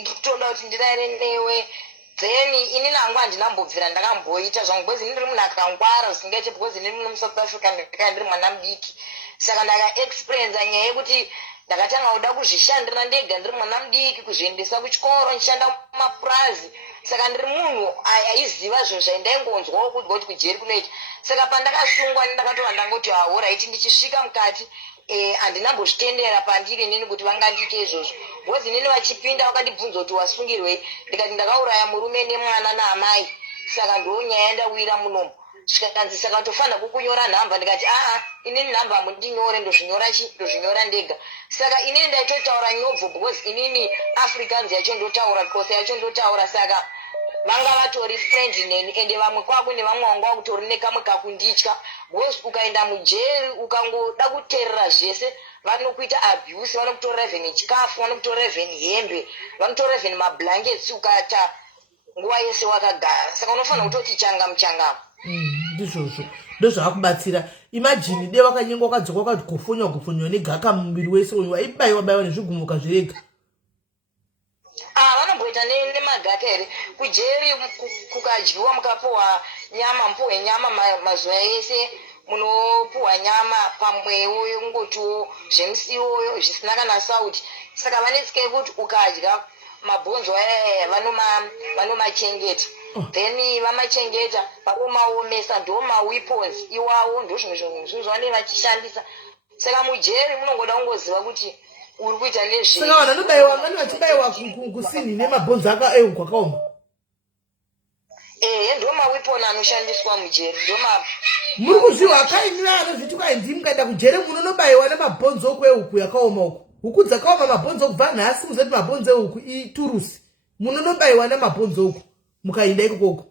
ndikutoda kuti ndirare newe then ini nangu handinambobvira ndakamboita zvangu because ini ndiri munhu akangwara zvisingaite because ini muno muSouth Africa ndikanga ndiri mwana mudiki saka ndakaexperienza nyaya yekuti ndakatanga kuda kuzvishandira ndega ndiri mwana mudiki kuzviendesa kuchikoro ndichishanda mumapurazi saka ndiri munhu aiziva zvinhu zvaindaingonzwawo kudya kuti kujeri kunoita saka pandakasungwa ndakatova ndangoti alright ndichisvika mukati handinambozvitendera pandiri inini kuti vangandiite izvozvo because inini vachipinda vakandibvunza kuti wasungirwei ndikati ndakauraya murume nemwana naamai saka ndo nyaya yandawira munomu zvikanzi saka tofanira kukunyora nhamba ndikati inini nhamba hamundinyore ndozvinyora ndega saka inini ndaitotaura nyobvo because inini africans yacho ndotaura because yacho ndotaura saka vanga vatori friend neni ende vamwe kwako nevamwe vangu vakutori nekamwe kakunditya because ukaenda mujeri ukangoda kuteerera zvese vanokuita abuse vanokutorera even chikafu vanokutorera even hembe vanotorera even mablankets ukata nguva yese wakagara saka unofanira kutoti changamu ndizvozvo ndozvakakubatsira imagine de wakanyengwa wakadzoka wakati gofonywa negaka mumuviri wese uyu waibayiwa nezvigumuka zvirega vanomboita nemagaka here kujeri kukadyiwa mukapuhwa nyama mupuhwe nyama mazuva ese munopuhwa nyama pamwewo yongotiwo zvemusiwoyo zvisina kana sauti saka vanetsika yekuti ukadya mabhonzo aya vanomachengeta then vamachengeta vanomaomesa ndo maweapons iwawo ndo zvimwe zvinhu zvavanenge vachishandisa saka mujeri munongoda kungoziva kuti uri kuita nezve saka vanhu vanobayiwa ngani vachibayiwa kusini nemabhonzo akaeuku akaoma ndo maweponi anoshandiswa mujeri muri kuzviwa akaimira anozviti kwai ndii mukaenda kujeri munonobayiwa nemabhonzo okueuku yakaoma uku huku dzakaoma mabhonzo okubva nhasi muzoti mabhonzo euku iturusi munonobayiwa nemabhonzo uku mukaenda ikokoko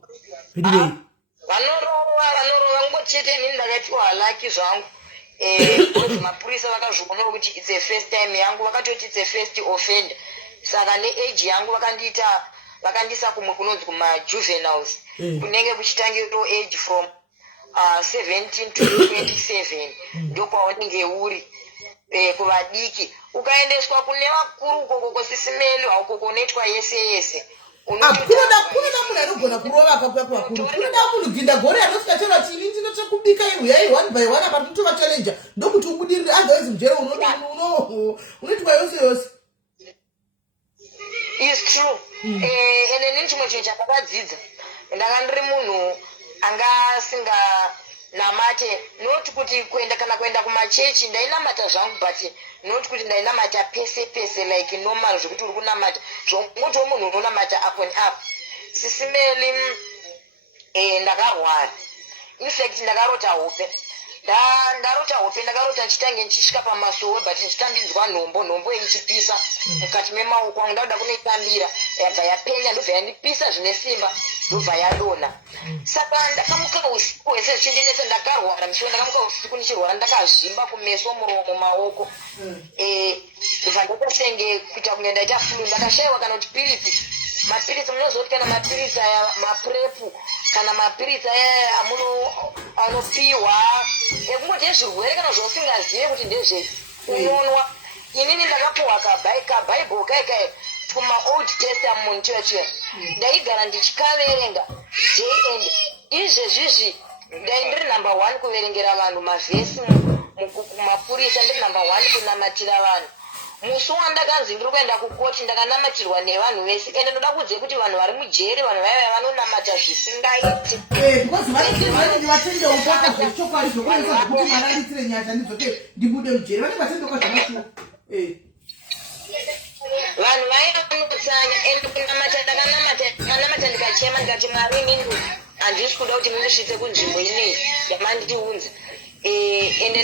vidivei vanorova ngochete nini ndakatiwa halaki zvangu mapurisa vakazviona kuti it's a first time yangu vakatoti it's a first offender saka neage yangu vakandisa kumwe kunonzi kumajuveniles kunenge kuchitangiro age from 17 to 27 ndokwaunenge uri kuvadiki ukaendeswa kune vakuru ukoko kwesisimeli haukoko unoitwa yese kunoda munhu anogona kurova akakuya kuvakuru kunoda munhu ginda gore anosvikacheva chini ndinotokubika ihuyai 1 by 1 apa tinotova challenja ndokuti ubudirire otherwise mujere unoitwa yose is true ende nini chimwe chinhu chakavadzidza ndakandiri munhu anga namate not kuti kuenda kumachechi ndainamata zvangu but not kuti ndainamata pese like normal zvokuti uri kunamata zvongotiwo munhu unonamata up and up sisimeli ndakarwara infact ndakarota hope ndakarota nchitange nchisvika pamasowe but nchitambidzwa nhombo ichipisa mukati memaoko angu ndakuda kunoitambira yabva yapenya ndobva yandipisa zvine simba ndobva yadonha saka ndakamuka usiku hwese zvichindinetsa ndakarwara musoro ndakamuka usiku ndichirwara ndakazvimba kumeso muromo maoko ndobva ndakasenge kuita kunge ndaita flu ndakashayiwa kana kuti mapirisi munozoti kana mapirisi aya maprepu kana mapirisi aya anopiwa ekungoti ezvirwere kana zvausingazive kuti ndezve unonwa inini ndakapiwa kabhaibheri kaikai kumaold testament church ndaigara ndichikaverenga day and izvezvizvi ndai ndiri number 1 kuverengera vanhu mavhesi kumapurisa ndiri number 1 kunamatira vanhu musi wandakanzi ndiri kuenda kukoti ndakanamatirwa nevanhu vese ende ndoda kuudze kuti vanhu vari mujeri vanhu vaiva vanonamata zvisingaiti because vanenge vatendeuka zvechokwadi zvokuisa zvokuti mwana aritire nyasha ndizote ndibude mujeri vanenge vatendeuka zvamasuo vanhu vaiva vanotsanya ende ndakanamata ndikachema ndikati mwari inini handisi kuda kuti mundisvitse kunzvimbo inei yamanditiunza ende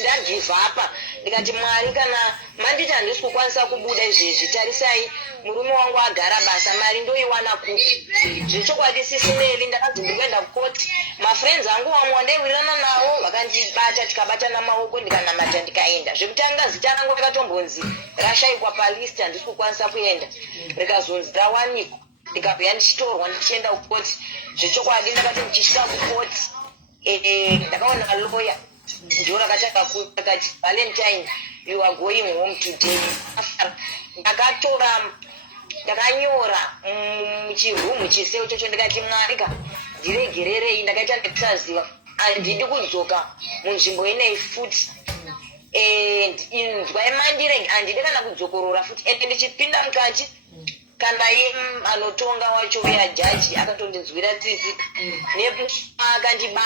ndagive apa ndikati mwari kana manditi handisi kukwanisa kubuda izvezvi tarisai murume wangu agara basa mari ndoiwana kupi zvechokwadi sisimeli ndakanzi ndiri kuenda kukoti mafriends angu vamwe wandaiwirirana navo vakandibata tikabatana maoko ndikanamata ndikaenda zvekutanga zita rangu rakatombonzi rashayikwa palist handisi kukwanisa kuenda rikazonzi rawanikwa ndikabhuya ndichitorwa ndichienda kukoti zvechokwadi ndakati ndichisvika kukoti ndakaona lawyer ndo rakataka kati Valentine you are going home today ndakanyora muchirumu chiseu chocho ndikati mwarika ndiregererei ndakaita ndikusaziva handidi kudzoka munzvimbo inei futi inzwa imandire handidi kana kudzokorora futi ende ndichipinda mukati kana anotonga wacho weajaji akatondinzwira tsitsi neakandiba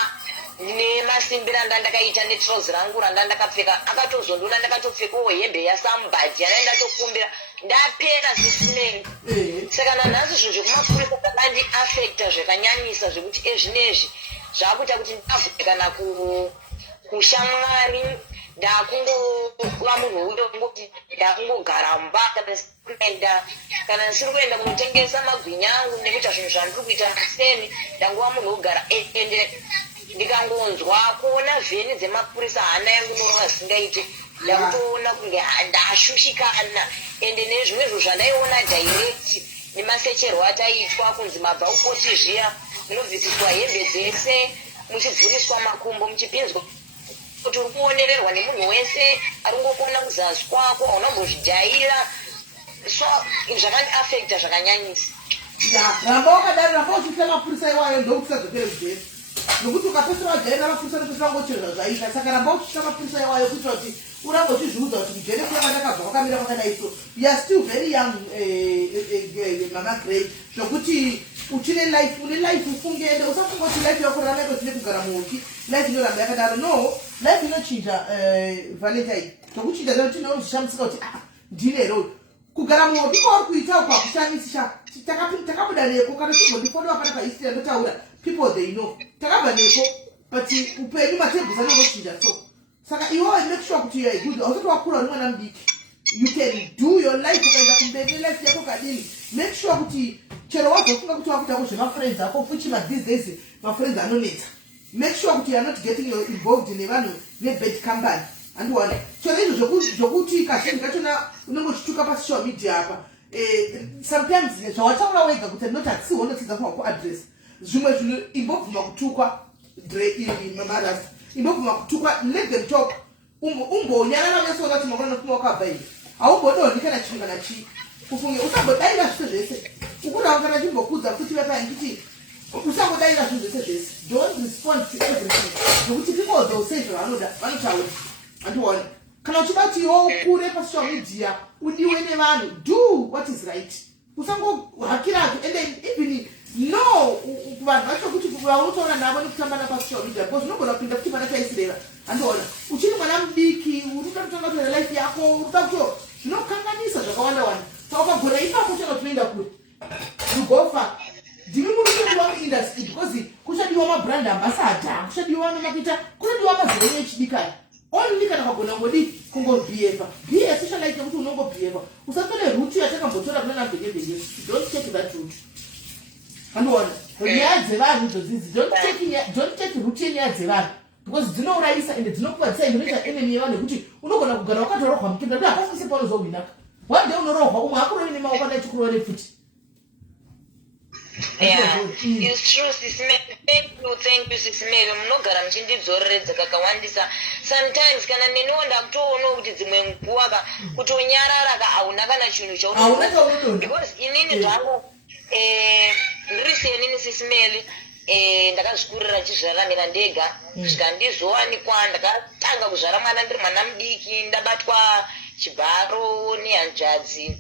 nemasimbira ndandakaita netrozi rangu randandakapfeka akatozondona ndakatopfekawo hembe yasambadhi anaendatokumbira ndapera sisimeni saka nanhasi zvinhu zvekumapurisa zvakandiafekta zvakanyanyisa zvekuti ezvinezvi zvakuita kuti ndavhekana kushamwari ndakungova munhu wekungoti ndakungogara mba kana ndisiri kuenda kunotengesa magwinya angu nekuita zvinhu zvandiri kuita seni ndangova munhu wogara ende ndikangonzwa kuona vheni dzemapurisa hana yangu norova zvisingaiti ndakutoona kunge ndashushikana ende nezvimwe zvo zvandaiona direct nemasecherwo ataiitwa kunzi mabva ukoti zviya munobvisiswa hembe dzese muchivhuriswa makumbo muchipinzwa kuti uri kuonererwa nemunhu wese ari ngokona kuzasi kwako haunambozvijaira so zvakandiafekta zvakanyanyisa ramba wakadaro ramba uchipisa mapurisa iwayo ndokutisadzokere mujeri nokuti ukapesera wajaira mapurisa nopesera ngochirwa zvaita saka ramba uchipisa mapurisa iwayo kuitira kuti urambe uchizviudza kuti mujeri kuya vandakabva wakamira kwakadai so you are still very young mama Grey zvokuti uchine life une life ufunge ende usafunga kuti life yako rana iko tine kugara muti life inoramba yakadaro no life inochinja Valentine tokuchinja lero tinozvishamusika kuti ndine road kugara muti kwa kuita kwa kushanisha takabuda neko kana timbondifodowa kana pahistory ndotaura people they know takabva neko but upenyu matebhusi anongochinja so saka iwewe make sure kuti you are good ausati wakura uri mwana mudiki you can do your life ukaenda kumberi life yako kadini make sure kuti chero wazofunga kuti wakuita kuzvemafriends ako fuchima these days mafriends anonetsa make sure kuti you are not getting involved nevanhu vebad company andiwana chero izvo zvokuti kazhinji kachona unenge uchituka pasocial media apa sometimes zvawataura wega kuti not atsiwo unotsidza kuaddress zvimwe zvinhu imbobvuma kutukwa mamaras imbobvuma kutukwa let them talk umbonyarara mesona kuti makona nofuma wakabva iyi haumbodoni kana chinhu kana chii ufunge usambodaira zvese zvese ukurawo kana chimbokudza kuti vepaingiti usangodaira zvinhu zvese zvese don't respond to everything nokuti people they'll say zvavanoda vanotaura andiona kana uchida kuti iwo ukure pasocial media udiwe nevanhu do what is right usangohakira and then even no vanhu vacho kuti vaunotaura navo nekutambana pasocial media because unogona kupinda kuti pana chaisireva andiona uchiri mwana mudiki urikuda kutanga kutora life yako urikuda kuto zvinokanganisa zvakawanda wanda saka ukagona ipapo changa tunoenda kure ugofa ndimi murukudiwa muindustry because kuchadiwa mabrand ambassador kuchadiwa nemakuita kunodiwa mazero echidikani only kana kagona ngodi kungobhieva be especially like kuti unongobhieva usatore route yatakambotora kuna bhegebhege don't take that route andiona nyaya dzevanhu idzodzizi don't take route yenyaya dzevanhu because dzinourayisa ende dzinokuvatsai inoita enemy yevanhu yekuti unogona kugara wakatorohwa mukenda kuti hapasise paunozowinaka one day unorohwa umwe hakurove nemaoko ndaichikurova nepfuti. Yeah, it's true, Sis Melly. Thank you, Sis Melly. Mnogara mchindidzoreredza kakawandisa. Sometimes kana neniwanda kutoona kuti dzimwe nguwa kuti unyarara ka auna kana chinhu chaunoona. Because inini zvangu ndirisenini Sis Melly ndakazvikurira chizvararamira ndega zvikandizowanikwa ndakatanga kuzvara mwana ndiri mwana mudiki ndabatwa chibharo nehanzvadzi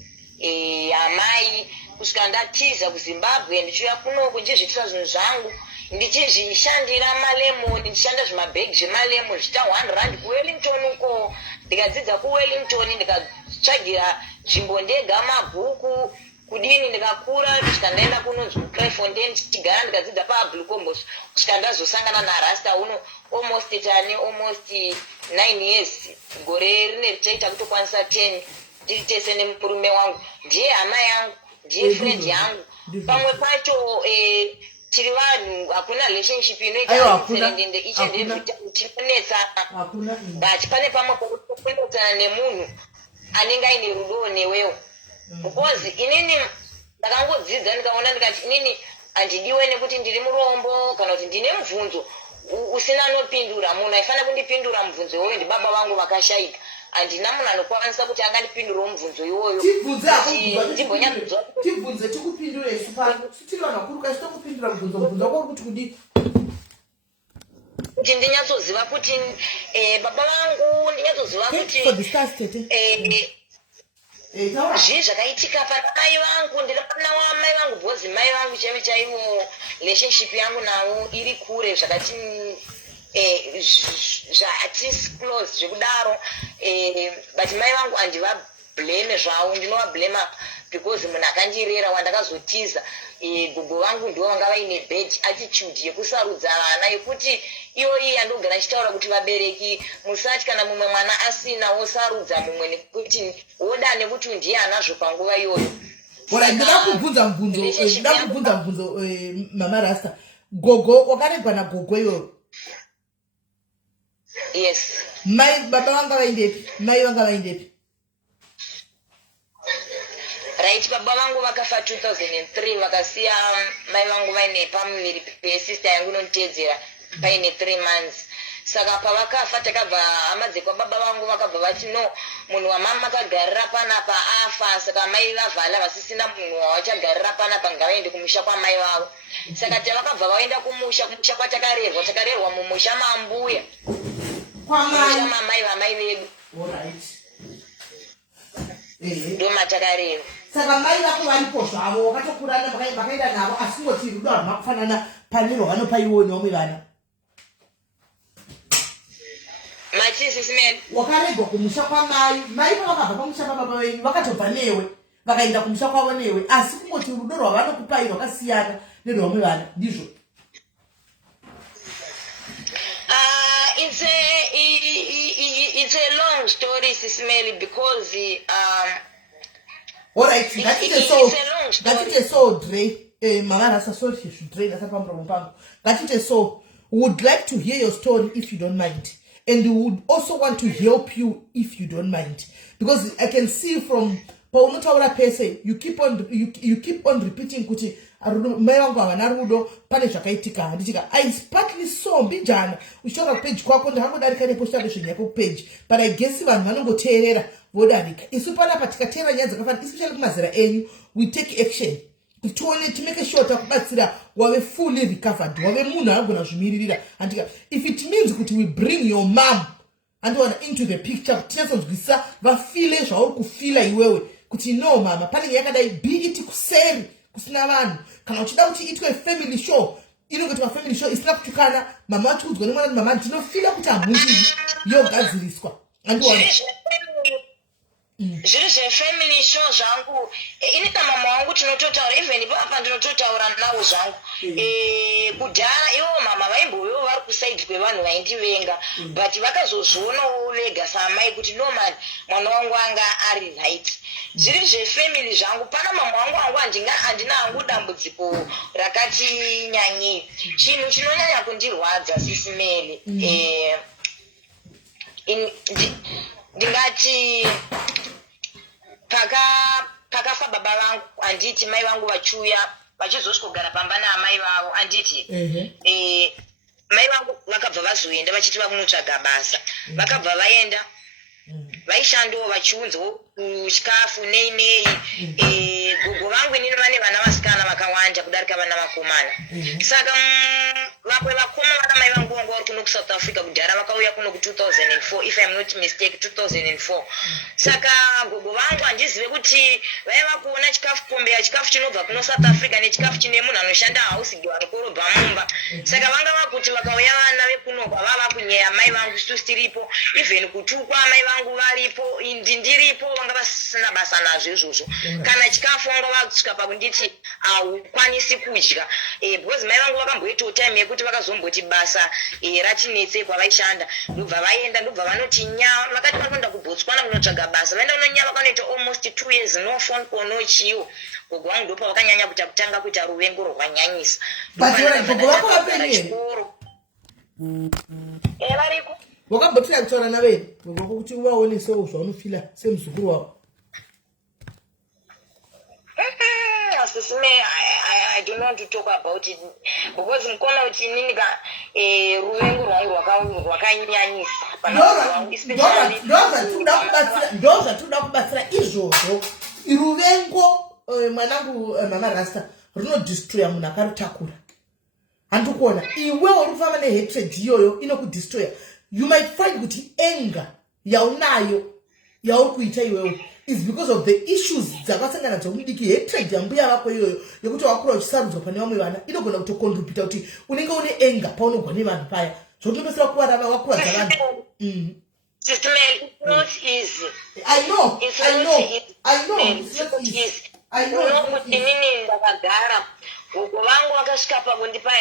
amai kusvika ndatiza kuZimbabwe ndichiuya kunoko ndichizviitira zvinhu zvangu ndichizvishandira malemoni ndichishanda zvimabhegi zvemalemoni zviita 1 rand kuwellington uko ndikadzidza kuwellington ndikatsvagira nzvimbo ndega mabhuku kudini ndikakura kusvika ndaenda kunonzi kuClifontaine ndichigara ndikadzidza paBluecombos kusvika ndazosangana narasta uno almost 9 years gore rine richaita kutokwanisa 10 tiri tese nemurume wangu ndiye hama yangu ndiye friend yangu pamwe pacho tiri vanhu hakuna relationship inoita serendende each and every time tinonetsa but pane pamwe pokunetsana nemunhu anenge aine rudo newewo because inini ndakangodzidza ndikaona ndikati inini handidiwe nekuti ndiri murombo kana kuti ndine mubvunzo usina nopindura munhu aifanira kundipindura mubvunzo iwoyo ndibaba vangu vakashayika handina munhu anokwanisa kuti angandipindurawo mubvunzo iwoyo tibvunze tikupindure isu pano tiri vanhu vakuru kasi tokupindura mubvunzo wako uri kuti kudii kuti ndinyatsoziva kuti baba vangu ndinyatsoziva kuti zvii zvakaitika pana mai vangu ndinopana wamai vangu bhozi mai vangu chaivo chaivo relationship yangu navo iri kure zvakati zvatis close zvekudaro but mai vangu handivablame zvavo ndinovablama because munhu akandirera wandakazotiza gogo vangu ndivo vanga vaine bad attitude yekusarudza vana yekuti iyoyi andogara chitaura kuti vabereki musati kana mumwe mwana asina wosarudza mumwe nekuti woda nekuti ndiye anazvo panguva iyoyo. ndida kubvunza mubvunzo mama rasta gogo wakaregwa nagogo iyoyo? Yes. Mai baba vanga vaindepi mai vanga vaindepi? Right, baba vangu vakafa 2003 vakasiya mai vangu vaine pamuviri pesister yangu inonditeedzera paine 3 months. Saka pavakafa takabva hama dzekababa vangu vakabva vati no munhu wamama akagarira panapa afa saka mai vavhala vasisina munhu wavachagarira panapa ngavaende kumusha kwamai vavo. Saka tavakabva vaenda kumusha kwatakarerwa mumusha mambuya kumusha mamai vamai vedu ndo matakarerwa. saka mai vako varipo zvavo vakatokurana vakaenda navo asi kungoti rudo haruna kufanana pane rwavanopa iwo neomwe vana wakaregwa kumusha kwamai mai pavakabva pamusha pababa venyu vakatobva newe vakaenda kumusha kwavo newe asi kungoti rudo rwavanokupai rwakasiyana nerwavamwe vana ndizvo it's a long story, Sis Melly, because all right, that is a so Dre. Mama Rasa, so she should drain us from That is a so. Would like to hear your story if you don't mind, and we would also want to help you if you don't mind, because I can see from Paulo Taura Pese, you keep on repeating kuti mai wangu havana rudo pane chaitika ndichika I partly saw mbijana uchitora page kwako ndakangodarika neposta version yako page but I guess vanhu vanongoteerera vodarika isu panapa tikateera nyaya dzakafanana especially kumazera enyu we take action tione timeke sure takubatsira wave fully recovered wave munhu anogona zvimiririra andika if it means kuti we bring your mom andiwana into the picture tinyatsonzwisisa vafile zvauri kufila iwewe kuti no mama pane yakadai be it kuseri kusina vanhu kana uchida kuti itwe family show inongoti family show isina kutukana mama wacho kudzwa nemwana mama ndinofila kuti amundi yogadziriswa andiwana zviri zvefamily show zvangu inita mama wangu tinototaura even papa ndinototaura nawo zvangu kudhara ivo mama vaimboyo vari kusaidi kwevanhu vaindivenga but vakazozvionawo vega samai kuti no man mwana wangu anga ari right zviri zvefamily zvangu pana mama wangu handina hangu dambudziko rakati nyanyei chinhu chinonyanya kundirwadza Sis Melly ndingati pakafa baba vangu anditi mai vangu vachiuya vachizosvika pamba naamai vavo anditi mai vangu vakabva vazoenda vachiti vakunotsvaga basa vakabva vaenda vaishandawo vachiunzwawo chikafu nei gogo vangu inini vane vana vasikana vakawanda kudarika vana vakomana saka vakwe vakoma vana mai vangu vanga vari kuno kuSouth Africa kudhara vakauya kuno ku2004 if I'm not mistake 2004 saka gogo vangu handizive kuti vaiva kuona chikafu kombeya chikafu chinobva kuno South Africa nechikafu chine munhu anoshanda hausi wanokorobha mumba saka vanga vakuti vakauya vana vekunobva vava kunyeya mai vangu tiripo even kutukwa mai vangu varipo ndiripo vanga vasina basa nazvo izvozvo kana chikafu vanga vasvika pakunditi haukwanisi kudya because mai vangu vakamboitawo time yekuti vakazomboti basa ratinetse kwavaishanda ndobva vaenda ndobva vanoti nya vakati vanoenda kuBotswana kunotsvaga basa vaenda kunonya vakanoita almost 2 years no phone call no chiwo gogo vangu ndopa vakanyanya kuita kutanga kuita ruvengo rwakanyanyisa variko wakambotira kutaura naveni gogo kuti uvaonesewo zvaunofila semuzukuru wavo I don't want to talk about it because mkona kuti nini ka ruvengo rwangu rwakanyanyisa ndo zvatoda kubatsira izvozvo ruvengo mwanangu mama Rasta rinodestroya munhu akarutakura handikuona iwewo rufamba nehatred iyoyo inokudestroya you might find kuti anger yaunayo yauri kuita iwewo is because of the issues dzakasangana dzomudiki hatred yambuya vako iyoyo yekuti wakura uchisarudzwa pane vamwe vana inogona kutokontribhuta kuti unenge une anger paunogwa nevanhu paya zvotopesera kuvarava wakuvadza vanhu Sister Melly, it's not easy. I know. It's not easy. Kuti nini ndakagara gogo vangu vakasvika pakundipa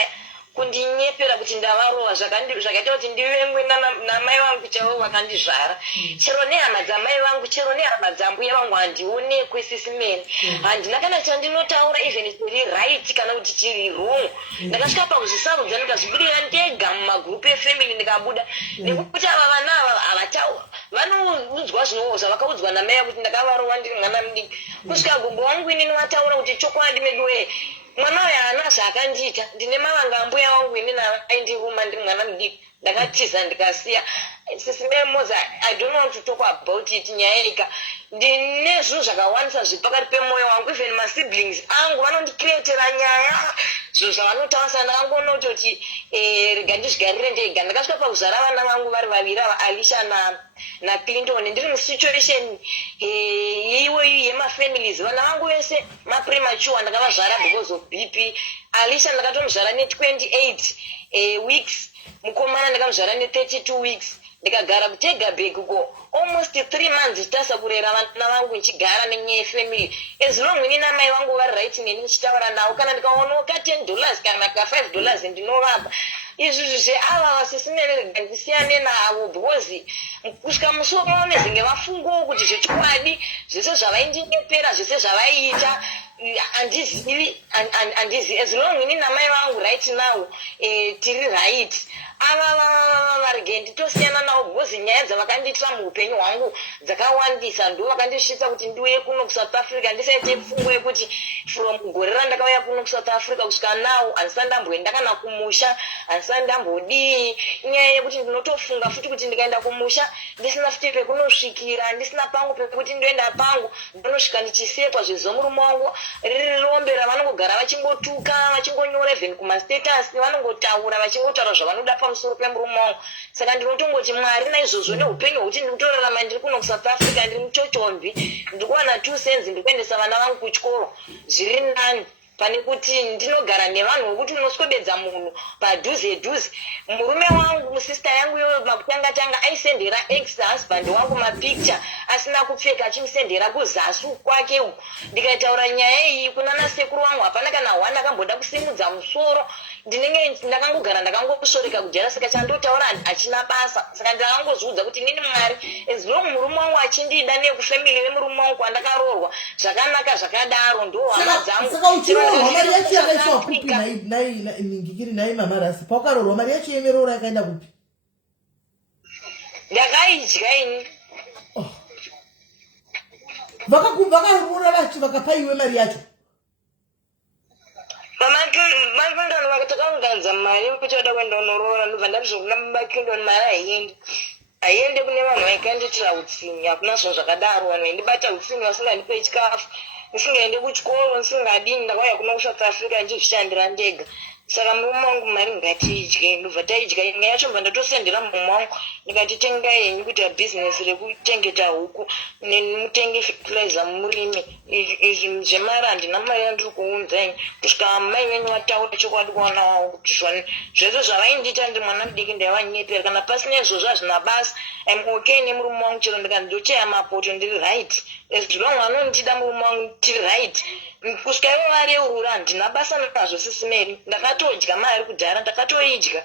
kundinyepera kuti ndavarowa zvakaita kuti ndivengwe namai vangu chavo vakandizvara chero nehama dzamai vangu chero nehama dzambuya vangu handionekwe Sis Melly handina kana chandinotaura even chiri right kana kuti chiri wrong ndakasvika pakuzvisarudza ndikazvibudira ndega mumagrupu efamily ndikabuda nekuti ava vana ava vanoudzwa zvinoozva vakaudzwa namai kuti ndakavarowa ndiri mwana mudiki kusvika gogo vangu inini vataura kuti chokwadi meduwe mwana uyu haana zvaakandiita ndine mavanga mbuya wangu inini aindivuma ndiri mwana mudiki ndakatiza ndikasiya Sis Melly Moza I don't want to talk about it nyaya ika ndine zvinhu zvakawandisa zviri pakati pemoyo wangu even masiblings angu vanondikreatera nyaya zvinhu zvavanotaura ndakangonototi rega ndizvigarire ndega. Ndakasvika pakuzara vana vangu vari vaviri ava, Alicia naClinton, ndiri musituation iyoyi yemafamilies. Vana vangu vese mapremature, ndakavazvara because of BP. Alicia ndakatomuzvara ne28 weeks, mukomana ndakamuzvara ne32 weeks. Ndikagara kutega bag ko almost 3 months tasa kurera vana vangu nchigara nenyaya yefamily. As long ini namai vangu vari right neni nichitaura navo, kana ndikaona ka $10 kana ka $5 ndinovapa. Izvi zveava vasisimerega ndisiyane navo because kusvika musi wakaone zinge vafungo kuti zvechokwadi zvese zvavaindinyepera zvese zvavaiita andizivi. As long ini namai vangu right now tiri right, ava varege nditosiyana navo because nyaya dzavakandiitira muupenyu hwangu dzakawandisa ndo vakandisvitsa kuti ndiuye kuno kuSouth Africa. Ndisaite pfungo yekuti from gore randakauya kuno kuSouth Africa kusvika nawo handisati ndamboenda kana kumusha, handisati ndambodii. Inyaya yekuti ndinotofunga futi kuti ndikaenda kumusha ndisina futi pekunosvikira, ndisina pangu pekuti ndoenda pangu, ndonosvika ndichisekwa zvezomurume wangu riri rombe ravanongogara vachingotuka vachingonyora even kumastatus, vanongotaura vachingotaura zvavanoda pamusoro pemurume wangu. Saka ndinotongoti Mwari naizvozvo neupenyu hwekuti ndikutorarama ndiri kuno kuSouth Africa, ndiri muchochombi, ndiri kuwana 2 cents ndikuendesa vana vangu kuchikoro, zviri nani pane kuti ndinogara nevanhu vokuti unoswebedza munhu padhuze dhuze. Murume wangu musista yangu iyoyo makutanga aisendera ex husband wangu mapicture asina kupfeka, achimusendera kuzasi kwake uko. Ndikaitaura nyaya iyi kunana sekuru wangu, hapana kana wana akamboda kusimudza musoro. Ndinenge ndakangogara ndakangosoreka kujara, saka chandotaura achina basa. Saka ndakangozviudza kuti nini Mwari, as long murume wangu achindida nekufamily nemurume wangu kwandakaroorwa zvakanaka zvakadaro, ndo hama dzangu. Mari yacho yakaiswa kupi ningikiri nai mama Rasi? Pawakaroorwa mari yacho yemerora yakaenda kupi? Ndakaidya ini. Vakarora vacho vakapa iwe mari yacho? Makindoni vakatokaunganza mari yekuti vada kuenda unoroora, ndobva ndazvokuna makindoni mari haiende kune vanhu vaikanditira utsinye. Hakuna zvinhu zvakadaro, vanhu vaindibata utsinye vasingandipe chikafu, ndisingaende kuchikoro, ndisingadini. Ndakauya kuno kuSouth Africa ndichizvishandira ndega. Saka murume wangu mari ngatiidye, ndobva taidya. Imwe yacho bva ndatosendera murume wangu ndikati tengai henyu kuita bhizinesi rekutengeta huku nemutenge fertilizer murimi. Izvi zvemari handina mari yandiri kuunzai. Kusvika mai venyu vataura chokwadi kuwana wangu kuti zvese zvavaindiita ndiri mwana mudiki ndaivanyepera. Kana pasina izvozvo hazvina basa, I'm okay nemurume wangu, chero ndikandochaya mapoto ndiri right. As long anondida murume wangu tiri right. Kusvika ivo vareurura handina basa nazvo sisimeri. Ndakatodya mari kudhara, ndakatoidya.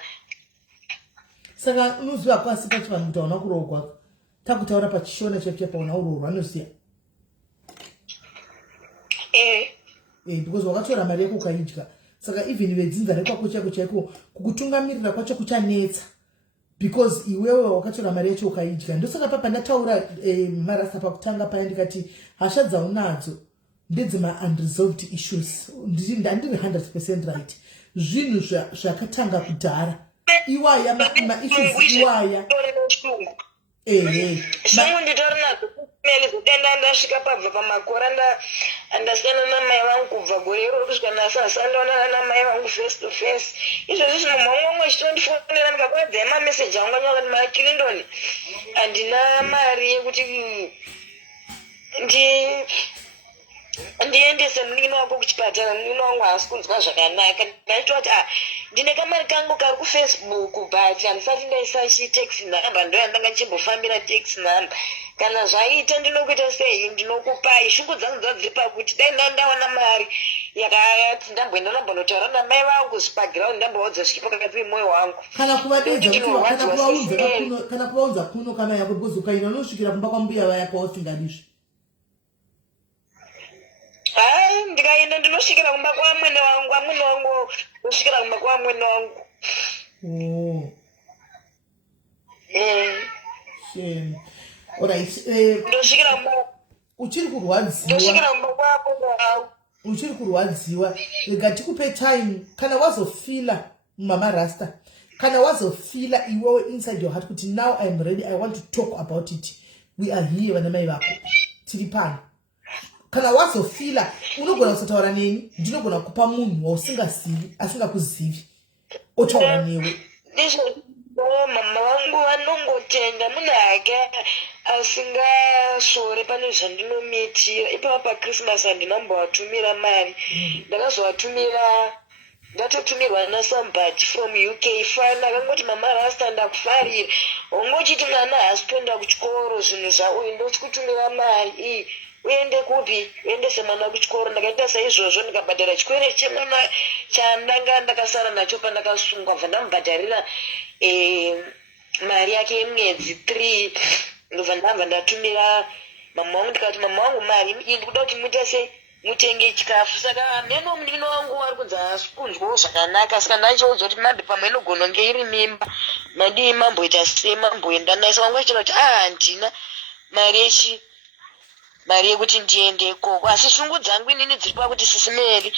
Saka unoziva pasi pacho vanhu kuti hauna kurohwa kwako. Takutaura pachishona chapya pauna urohwa vanoziva. Because wakatora mari yako ukaidya. Saka even vedzinza rekwako chako chaiko kukutungamirira kwacho kuchanetsa. Because iwewe wakatora mari yacho ukaidya. Ndosaka papa ndataura marasa pakutanga paya ndikati hasha dzaunadzo ndedzema unresolved issues. Ndiri 100% right. Zvinhu zvakatanga kudhara. Iwaya ma-issues iwaya. Shungu nditori nadzo kumeli kutenda ndasvika pabva pamakore andasiyana namai vangu kubva gore iroro kusvika nasasa ndaonana namai vangu face to face. Izvozvi zvino mumwe wangu achitondifonera ndikakwadza mameseji angu anyoka kuti maKilindoni handina mari yekuti ndiendese munini wako kuchipatara. Munini wangu haasi kunzwa zvakanaka. Ndachitoti ndine kamari kangu kari kuFacebook but handisati ndaisa chitaxi number, ndoya ndanga ndichimbofambira taxi number. Kana zvaita ndinokuita sei ndinokupai. Shungu dzangu dzadziri pakuti dai ndawana mari yakati ndamboenda ndambonotaura namai vangu zvipaground ndamboudza zvichipo kakati mwoyo wangu. Kana kuvaudza kuno kana yako because ukaenda unosvikira kumba kwambuya vaya pausingadizvi. Ndikaenda ndinosvikira kumba kwamwene wangu, amwene wangu ndosvikira kumba kwamwene wangu. Alright. Ndosvikira kumba. Uchiri kurwadziwa. Ndosvikira kumba kwamwene. Uchiri kurwadziwa. Rega tikupe time. Kana wazofila mama Rasta. Kana wazofila iwewe inside your heart kuti now I'm ready, I want to talk about it. We are here vanamai vako. Tiri pano. kana wazofila unogona kuzotaura neni ndinogona kupa munhu wausingazivi asingakuzivi otaura newe. Mama wangu vanongotenda munhu ake asingasore pane zvandinomitiira. Ipapo paChristmas handinambovatumira mari, ndakazovatumira ndatotumirwa nasambati from UK fana akangoti mama rasta ndakufarira ongochiti mwana haasi kuenda kuchikoro zvinhu zvauyu ndochikutumira mari iyi uende kupi uendese mwana kuchikoro. Ndakaita saizvozvo ndikabhadhara chikwere chemwana chandanga ndakasara nacho pandakasungwa bva ndamubhadharira mari yake yemwedzi 3 ndobva ndabva ndatumira mama wangu ndikati mama wangu mari iyi ndikuda kuti muite sei mutenge chikafu. Saka meno munino wangu wari kunza asi kunzwawo zvakanaka. Saka ndachiudza kuti mambe pamwe inogona kunge iri mimba madii mamboita sei mamboenda naye. Saka wangu achitaura kuti handina mari yekuti ndiende ikoko. Asi shungu dzangu inini dziri pakuti SIS MELLY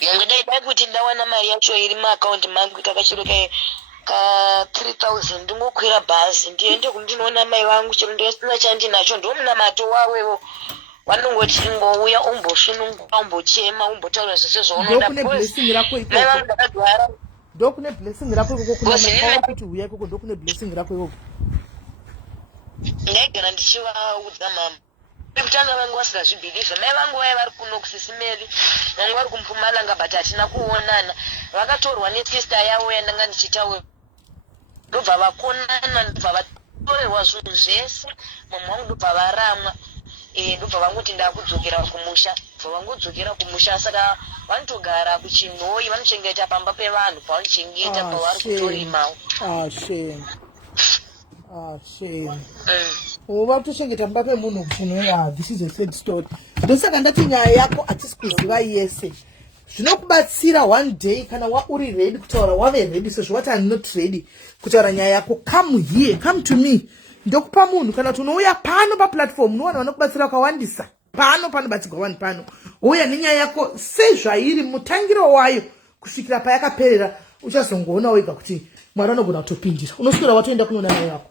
yangadai kuti ndawana mari yacho iri muakaunti mangu kakachiro ka 3000 ndingokwira bhazi ndiende kundinoona mai vangu chero ndisina chandinacho ndomunamato wawewo vanongoti ngouya umbosvinunguka umbochema umbotaura zvese zvaunoda. Ndokune blessing rako ikoko kuna kuti uya ikoko ndokune blessing rako ikoko. Ndaigara ndichivaudza mama kutanga vangu vasingazvibhilivha mai vangu vaya vari kuno kuSIS MELLY vangu vari kuMpumalanga but hatina kuonana. Vakatorwa nesister yavo yandanga ndichitaura ndobva vakonana ndobva vatorerwa zvinhu zvese. Mama wangu ndobva varamwa ndobva vangoti ndakudzokera kumusha bva vangodzokera kumusha. Saka vanotogara kuchinhoi vanochengeta pamba pevanhu pavanochengeta pavari kutorimawo. Vatochengeta pamba pemunhu kuchinhoi. This is a sad story. Ndosaka ndati nyaya yako hatisi kuziva yese zvinokubatsira one day kana uri ready kutaura wave ready. So what I'm not ready kutaura nyaya yako, come here, come to me. Ndokupa munhu kana kuti unouya pano paplatform unowana vanokubatsira wakawandisa pano panobatsirwa vanhu pano. Uya nenyaya yako sezvairi mutangiro wayo kusvikira payakaperera uchazongoona wega kuti Mwari anogona kutopindira. Unoswera watoenda kunoona nyaya yako.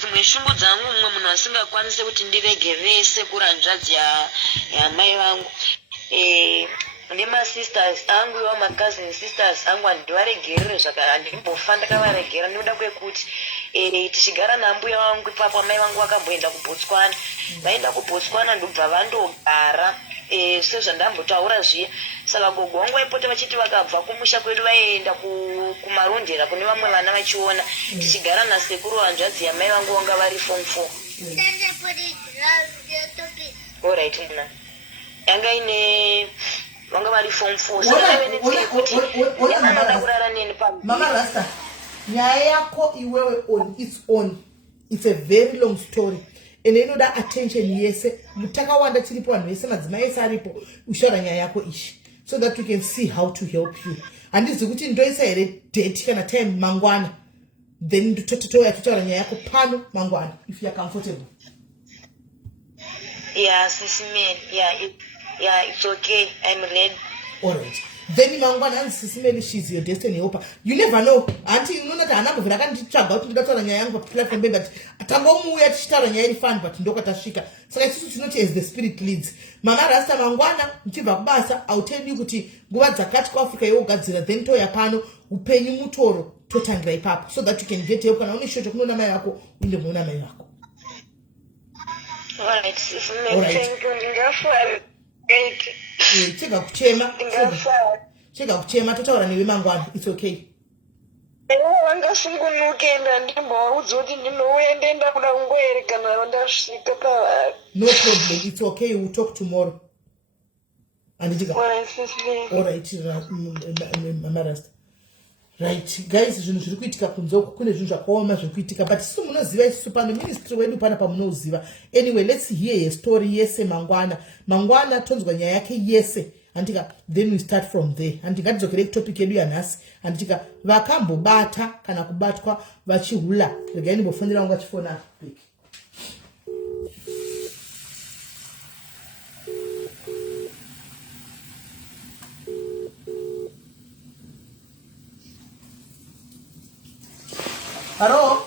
Dzimwe shungu dzangu mumwe munhu asingakwanise kuti ndiregerese kuranzvadzi yamai vangu nemasisters angu iwo macousine sisters angu handivaregerere zvakandimbofa ndakavaregera nekuda kwekuti tichigara nambuya vangu ipapo amai vangu vakamboenda kuBotswana. Vaenda kuBotswana ndobva vandogara sezvandambotaura zviya. Saka gogo wangu vaipota vachiti vakabva kumusha kwedu vaenda kumarondera kune vamwe vana vachiona tichigara nasekuru hanzvadzi yamai vangu vanga vari form 4. Alright muna yanga ine vanga vari form 4. Saka venetsei kuti yakanoda kurara neni Mama Rasta, nyaya yako iwewe on its own, it's a very long story. Ene inoda attention yese mutakawanda tiripo vanhu vese madzimai ese aripo ushaura nyaya yako ishi so that we can see how to help you. Handizi kuti ndoisa here date kana time mangwana then tototoya totaura nyaya yako pano mangwana if you are comfortable. Yeah, SIS MELLY, yeah, it's okay, I'm ready. Alright. Then mangwana and SIS MELLY, she's your destiny helper. You never know. Auntie, you know that I'm not going to talk about that on your platform, but Atamomu at Star and Yari fan, but Ndoka Tashika. So I choose not as the spirit leads. Mama Rasta Mangwana, Chiva Basa, I'll tell you kuti Guaza Cat Coffee, Gazilla, then Toya Pano, who pay you Mutoro, Totangray Pap, so that you can get help and only show Muna Mayako in the Muna Mayako. Alright, SIS MELLY, thank you. Chega kuchema totaura newe mangwana. It's okay. No problem, it's okay, we'll talk tomorrow. Alright, Mama Rasta. Right, guys, zvinhu zviri kuitika kunze uku kune zvinhu zvakaoma zviri kuitika but isusu munoziva isusu pano ministry wedu pana pamunoziva. Anyway, let's hear a story yese mangwana tonzwa nyaya yake yese andika then we start from there. Andingadzokere topic yedu yanhasi andika vakambobata kana kubatwa vachihula regai ndimbofonera wangu achifona big. Hello?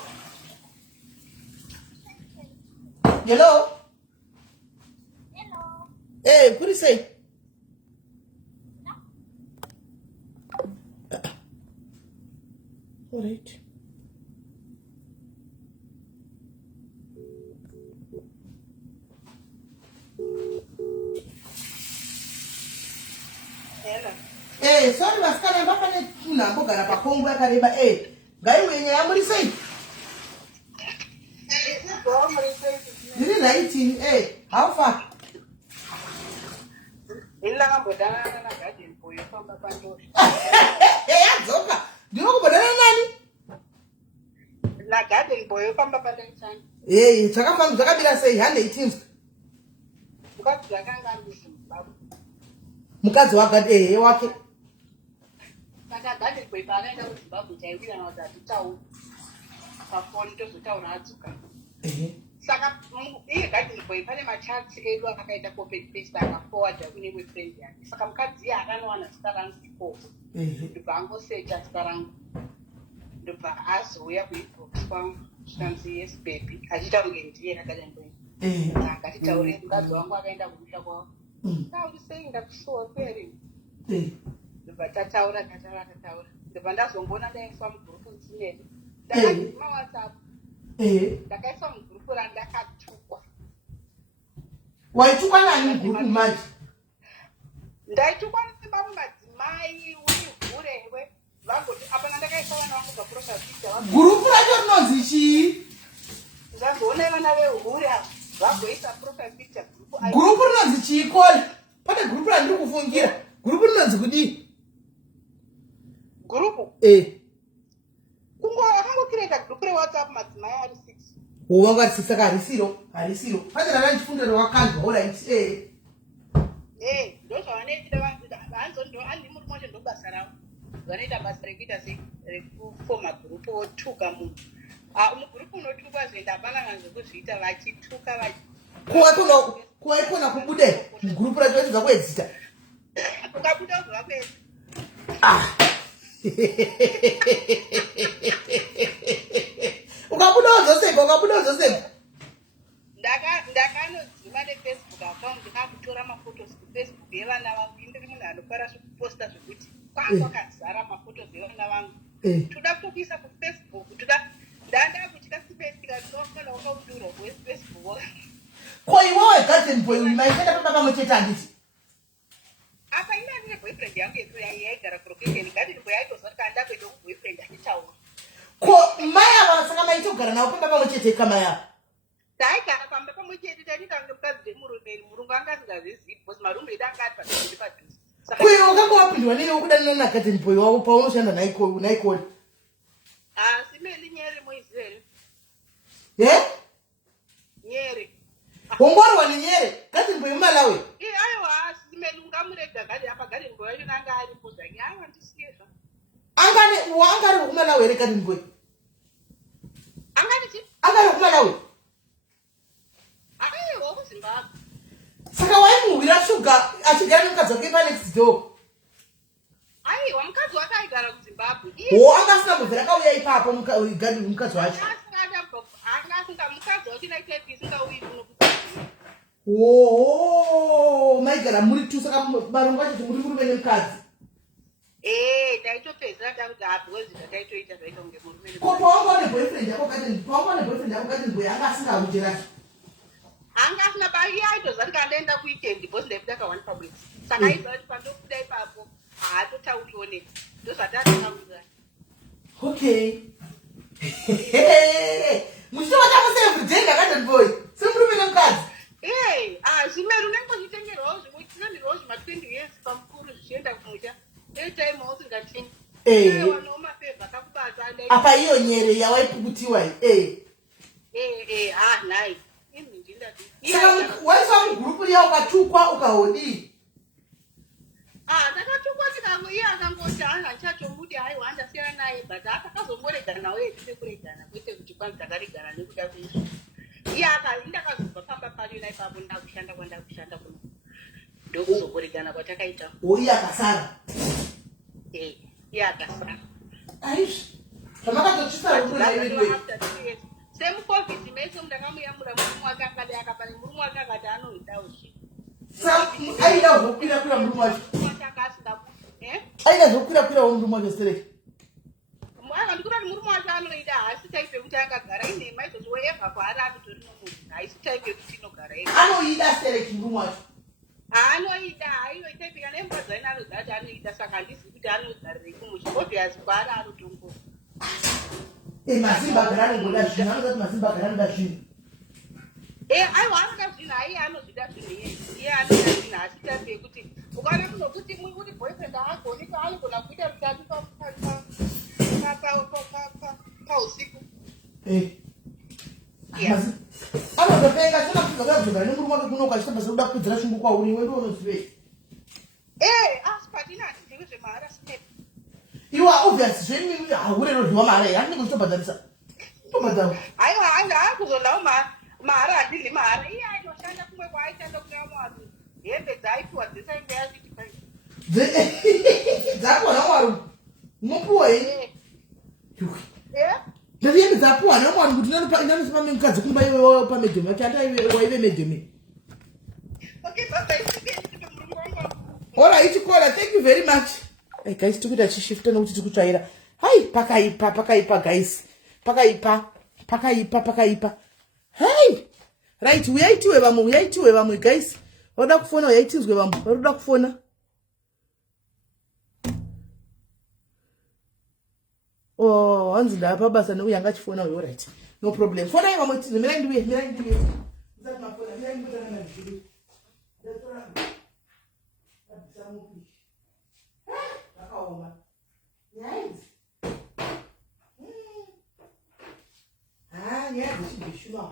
say? All right. Sorry, masikana mbafane tuna mbogara pakongo yakareba ngai wenye yamuri sei. Ndiri 19 how far? Illa ngambodana na garden boy famba pandosha. Yazoka. Ndiro kubodana nani? Na garden boy famba pandosha. Zvakabira sei 118. Mukadzi akanga ari muZimbabwe. Mukadzi wake wake. Saka garden boy paakaenda kuZimbabwe chaiwira nawo dzatitawo. Pafoni tozotaura adzuka. Saka iye garden boy pane machats edu akaita copy paste akaforward kune website yake. Saka mukadzi akanowana zita rangu ipopo. Ndobva angosecha zita rangu. Ndobva azouya kuinbox kwangu zvikanzi yes baby achita kunge ndiye garden boy. Akatitaurira mukadzi wangu akaenda kumusha kwavo. Tauri sei ndakusuwa kweri. Ndobva tataura. Ndobva ndazongoona ndaiswa mugurupu nzineri. Ndakadzima WhatsApp. Ndakaiswa mugurupu randakatukwa. Waitukwa nani mugurupu manje? Ndaitukwa nebamwe madzimai uivhurewe. Vagoti apana ndakaiswa vana vangu paprofile picture. Gurupu racho rinonzi chii? Ndazvoona vana vehure vagoisa profile picture gurupu. Gurupu rinonzi chii koli? Pane gurupu randiri kufungira. Gurupu rinonzi kudii? Gurupu? Akangokireta gurupu reWhatsApp madzimai ari 6. Wanga ari 6 saka harisiro. Pane randichifundira wakandwa alright ndozvavanoita vanzondo andi muri mocho ndobasa ravo. Vanoita basa rekuita rekufoma gurupu otuka munhu. Mugurupu unotukwa zvoenda hapana vanzokuzviita vachituka kuwaikona kubude mugurupu racho vachibva kuedzita. Ukabuda uzova kuedza. Ukabuda uzosepa. Ndakanodzima neFacebook account ndikakutora mafotos kuFacebook yevana vangu. Indiri munhu anofara zvekuposta zvekuti kwakazara mafotos evana vangu. Toda kutokuisa kuFacebook. Ndanda kuchita sipestika ndinofana wakabudurwa kuFacebook. Ko iwewe garden boy ulimaifenda pamba pamwe chete handiti? Apa ina ndine boyfriend yangu yaigara kulocation. Garden boy aitoziva kuti kanda kuenda kuboyfriend achitaura. Ko mai ava saka maitogara navo pamba pamwe chete kamai ava? Taigara pamba pamwe chete taita nemukadzi wemurume. Murungu anga asingazvizivi because marume edu anga ari padhuze padhuze. Kuyo wakanga wapindwa newe kudanana na garden boy wavo paunoshanda naikoni? Simeli Nyeri muizere. Nyeri. Wongorwa neNyeri garden boy Malawi. Aiwa Simeli ungamurega gadi apa garden boy wacho nanga aripo zvake. Aiwa ndisiyezva. Angari kumalawi ere garden boy? Angari kumalawi? Aiwa kuZimbabwe. Saka waimuhwira shuga achigara nomukadzi wake panext door. Aiwa mukadzi wake aigara kuZimbabwe. Angasina mubvira akauya ipapo mukadzi wacho. Asinga mukadzi wacho naitepi isingauyi kuno. Maigara muri tu saka marongo acho kuti muri murume nemukadzi. Taitopedzera takuti abwezita taitoita zvaita kunge murume. Ko pawangaone boyfriend yako garden boy anga asingahujira. Anga asina bari aitoziva kuti kandaenda kuweekend because ndaipinda ka1 public. Saka aiziva kuti pandobuda ipapo haatotauriwo neni. Ndozvatatotaurira. Okay. Muchitova chako everyday garden boy. Semurume nemukadzi. Zvimwe runenge uchitengerwawo zvinotenderwawo zvima20 years pamukuru zvichienda kumusha. Time usingatini. Wanowo mafevha akakubata. Apa iyo Nyeri yawaipukutiwa nhai. Saka waiswa mugurupu riya ukatukwa ukahodi. Ndakatukwa iye akangoti hachatomudi haiwa ndasiyana naye but akazomboregana nawo ekuregana kwete kuti kwanzi takaregana nekuda kwezvo. Iye ndakazobva pamba pano naipapo ndakushanda kwandakushanda kuno. Ndokuzomboregana kwatakaita. Iye akasara. Iye akasara. Aishi. Zvamakatotsvisa rukuna iwe. Semukovhidhi mese ndakamuyamura murume wake akade akapane murume wake akati anoidawo zvinhu. aida zvokwira murume wacho aida zvokwira murume wacho sereke ndikuti murume wacho anoida haasi taipe kuti akagara inhema izvozvo ega kwaari anotori nomunhu haisi taipe kuti inogara ega anoida sereke murume wacho anoida haiwa itaipika nemukadzi anodzati anoida saka handizivi kuti anogarire kumusha obvious kwaari anotongo mazimba agara anongoda zvinhu anozati mazimba agara anoda zvinhu aiwa anoda zvinhu aiye anozvida zvinhu iye anoda zvinhu asi taipe yekuti ukaona munhu kuti uri boyfriend haagoni anogona kuita mutatu pausiku anotopenga tena kuzogara nemurume wake kunoku achitambasa kuda kukudzira shungu kwauri iwe ndiwo unozivei asi patina handizivi zvemaharassment iwa obvious zvemimi haurerozviwa mari handinenge uchitobhadharisa tobhadhara aiwa haakuzondawo mahara handidli mahara iye ainoshanda kumwe kwaaishanda kuna vamwe vanhu hembe dzaipiwa dzesainge yazvitifai dzapiwa namwari unopiwa hei ndaziyembe dzapiwa namwari kuti inanosipa mukadzi kumba iwe pamedhemi ati andaiwaive medhemi alright kola thank you very much hey guys tikuita chishifta nokuti tikutsvaira hai pakaipa guys pakaipa hey right uyaitiwe vamwe guys varuda kufona uyaitinzwe vamwe varuda kufona hanzi ndapabasa neuya angachifona uyo right no problem fonai vamwe tinzo mirai ndiuye usati mafona mirai ndimbotanana zviri zvakaoma nyaya dzechibheshuma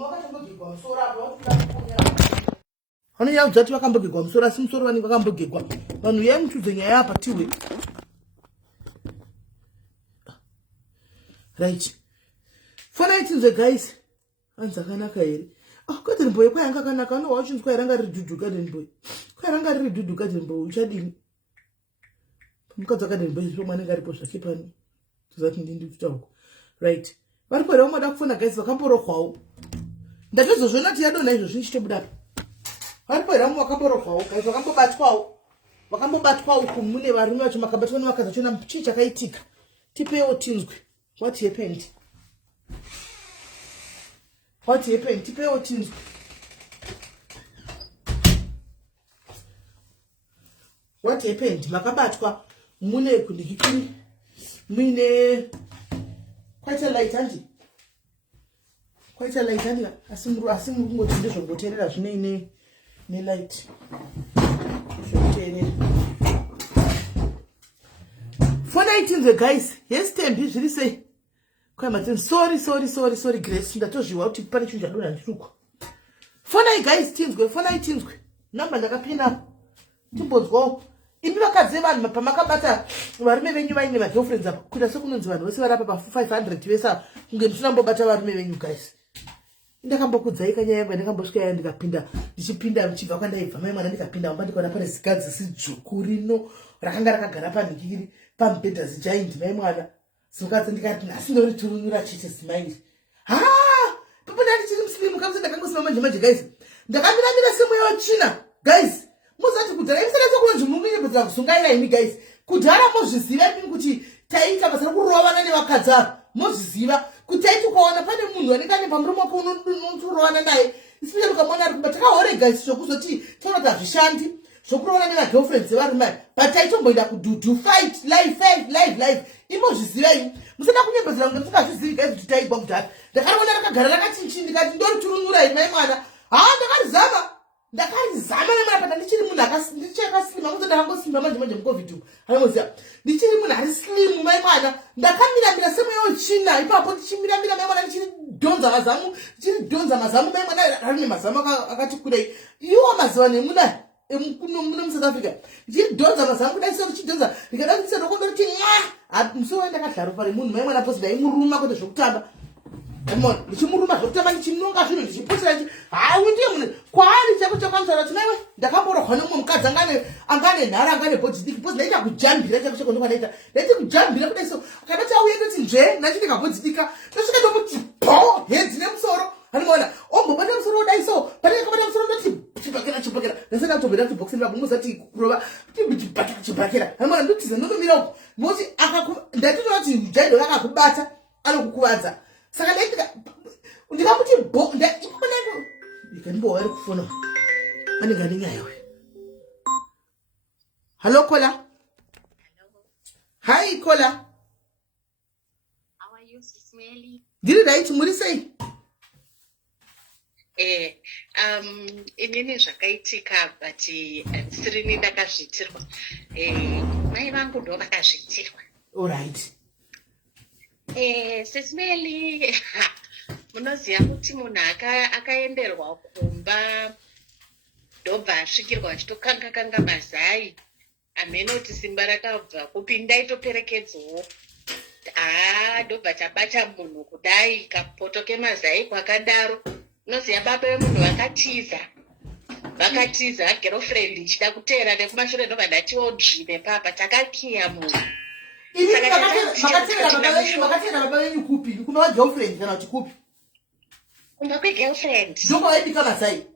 wakatombogegwa musoro apo vanonyaya kudzati vakambogegwa musoro asi musoro vanenge vakambogegwa vanhu yai muchudze nyaya apa tiwe right fonai tinzwe guys hanzi akanaka here garden boy kwayanga akanaka anowa uchinzi kwairanga riri dhudhu garden boy kwairanga riri dhudhu garden boy uchadini mukadzi garden boy zviro mwanenge aripo zvake pani tozati ndindi kutauko right vari kwera vamwe vada kufona guys vakamborogwawo ndatozozvona kuti yadona izvozvi ichitobudapo vari kwera vamwe vakamborogwawo guys vakambobatwawo uku mune varume vacho makabatwa nevakadzi vachona chii chakaitika tipewo tinzwe what happened tipewo tinzwe what happened makabatwa mune kundikikini muine quite a light handi asi muri kungoti ndezvongoteerera zvine nelight zvokuteerera fonai tinzwe guys yes tembi zviri sei kwamatini sorry grace ndatozviwa kuti pane chinhu chadonha ndituko fonai guys tinzwe namba ndakapinda timbonzwawo imi vakadzi vanhu pamakabata varume venyu vaine magirlfriends apa kuita sekunonzi vanhu vose varapa pa500 vesa kunge ndisina mbobata varume venyu guys ndakambokudzai kanyaya yangu ndakambosvika yaya ndikapinda ndichipinda ndichibva kwandaibva mai mwana ndikapinda wamba ndikaona pane zikadzi sidzvuku rino rakanga rakagara panhikiri pamubhedha zijaindi mai mwana zokadzi ndikati nhasi ndoriturunura chete simairi pepona ndichiri musilimu kamusi ndakangosima manje guys ndakamiramira semweyo china guys muzati kudhara imisanacho kunonzi muminyebodza kuzungaira imi guys kudhara mozviziva imi kuti taita basa rokurovana nevakadzi ava mozviziva kuti taiti ukaona pane munhu anenge ane pamuromo wako unotorovana naye isipesha ukamona ari kumba takahore guys zvokuzoti taona kuti hazvishandi zvokurovana nevagirlfriends evarume but taitomboenda kududu fight live imozviziva imi musada kunyembedzera kunge musingazvizivi guys kuti taigwa kudhara ndakariona rakagara rakachinchi ndikati ndoriturunura mai mwana ndakarizama nemwana ndichiri munhu ndichakaslima kuti ndakangosimba manje mucovid anoziva ndichiri munhu ari slimu mai mwana ndakamiramira semweyo china ipapo ndichimiramira mai mwana ndichiridhonza mazamu mai mwana rarine mazamu akati kudai iwo mazuva nemuna muno muSouth Africa ndichidhonza mazamu kudai ndichidhonza ndikada kuisa rokondo riti musoro ndakadharupa remunhu mai mwana posi ndaimuruma kwete zvokutamba ndichimuruma zvokutamba ndichinonga zvinhu ndichiputira ndiye munhu kwaari chako chakamutaura kuti maiwe ndakamborohwa nemumwe mukadzi angane nhara angane bhodhi diki posi ndaita kujambira chako ndokwanaita ndaiti kujambira kudai so akadati auye ndoti nzve ndachindika bhodhi dika ndosvika ndomuti po hedzi nemusoro Hanimona ombobata musoro udai so panenge kabata musoro ndoti chibakera ndasaka tobera kuti box ndaba musati kurova chibakera hanimona ndutiza ndonomira uko moti ndatinoona kuti jaido rakakubata anokukuvadza saka ndikamuti ndikandimbowa ari kufona anenge ane nyaya we. Hello Kola. Hi Kola. How are you, Sis Melly? Ndiri right muri sei? Inini zvakaitika but ndisiri ndakazvitirwa. Mai vangu ndo vakazvitirwa. All right. Sis Melly, munoziva kuti munhu akaenderwa kumba ndobva asvikirwa achitokanga mazai amene kuti simba rakabva kupinda itoperekedzowo ndobva tabata munhu kudai kapoto mazai kwakadaro. Unoziva baba vemunhu vakatiza girlfriend ichida kuteera nekumashure ndobva ndatiwo dzvine papa takakiya munhu. Makatera baba venyu kupi? Kumba girlfriend kana kuti kupi? Kumba kwegirlfriend. Ndoko vaibika mazai.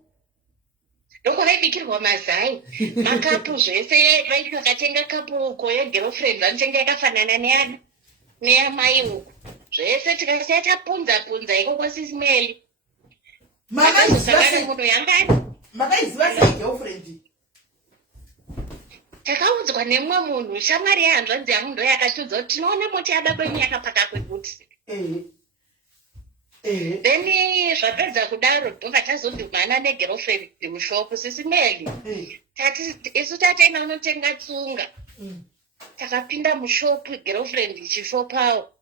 Ndoko vaibikirwa mazai. Makapu zvese vaiti vakatenga kapu uko yegirlfriend vanotenga yakafanana neyamai uko. Zvese tikasiya tapunza ikoko Sis Melly. Makaiziva sei girlfriend? Takaudzwa nemumwe munhu shamwari yehanzvadzi yangu ndo yakatiudza kuti tinoona moti yada kwenyu yakapaka kwegutsi. Then zvapedza kudaro ndobva tazodhumana negirlfriend mushopu Sis Melly. Isu tataenda unotenga tsunga. Takapinda mushopu girlfriend ichifopawo.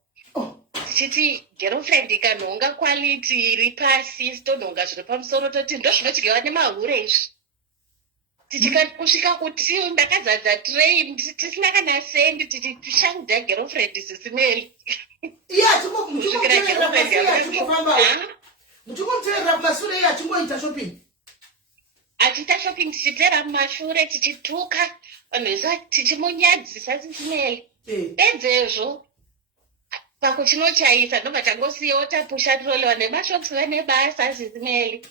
Tichiti girlfriend ikanhonga quality iri pasi sitonhonga zviri pamusoro toti ndozvinodyiwa nemahure izvi. Kusvika kuti ndakazadza train tisina kana sendi tichishanda girlfriend Sis Melly. Muchingomteerera kumashure iye achingoita shopping. Achiita shopping tichiteera mumashure tichituka vanhu vese tichimunyadzisa Sis Melly. Pedzezvo pakuchinochaisa ndobva tangosiyawo tapusha trolewa nemashops vane basa Sis Melly.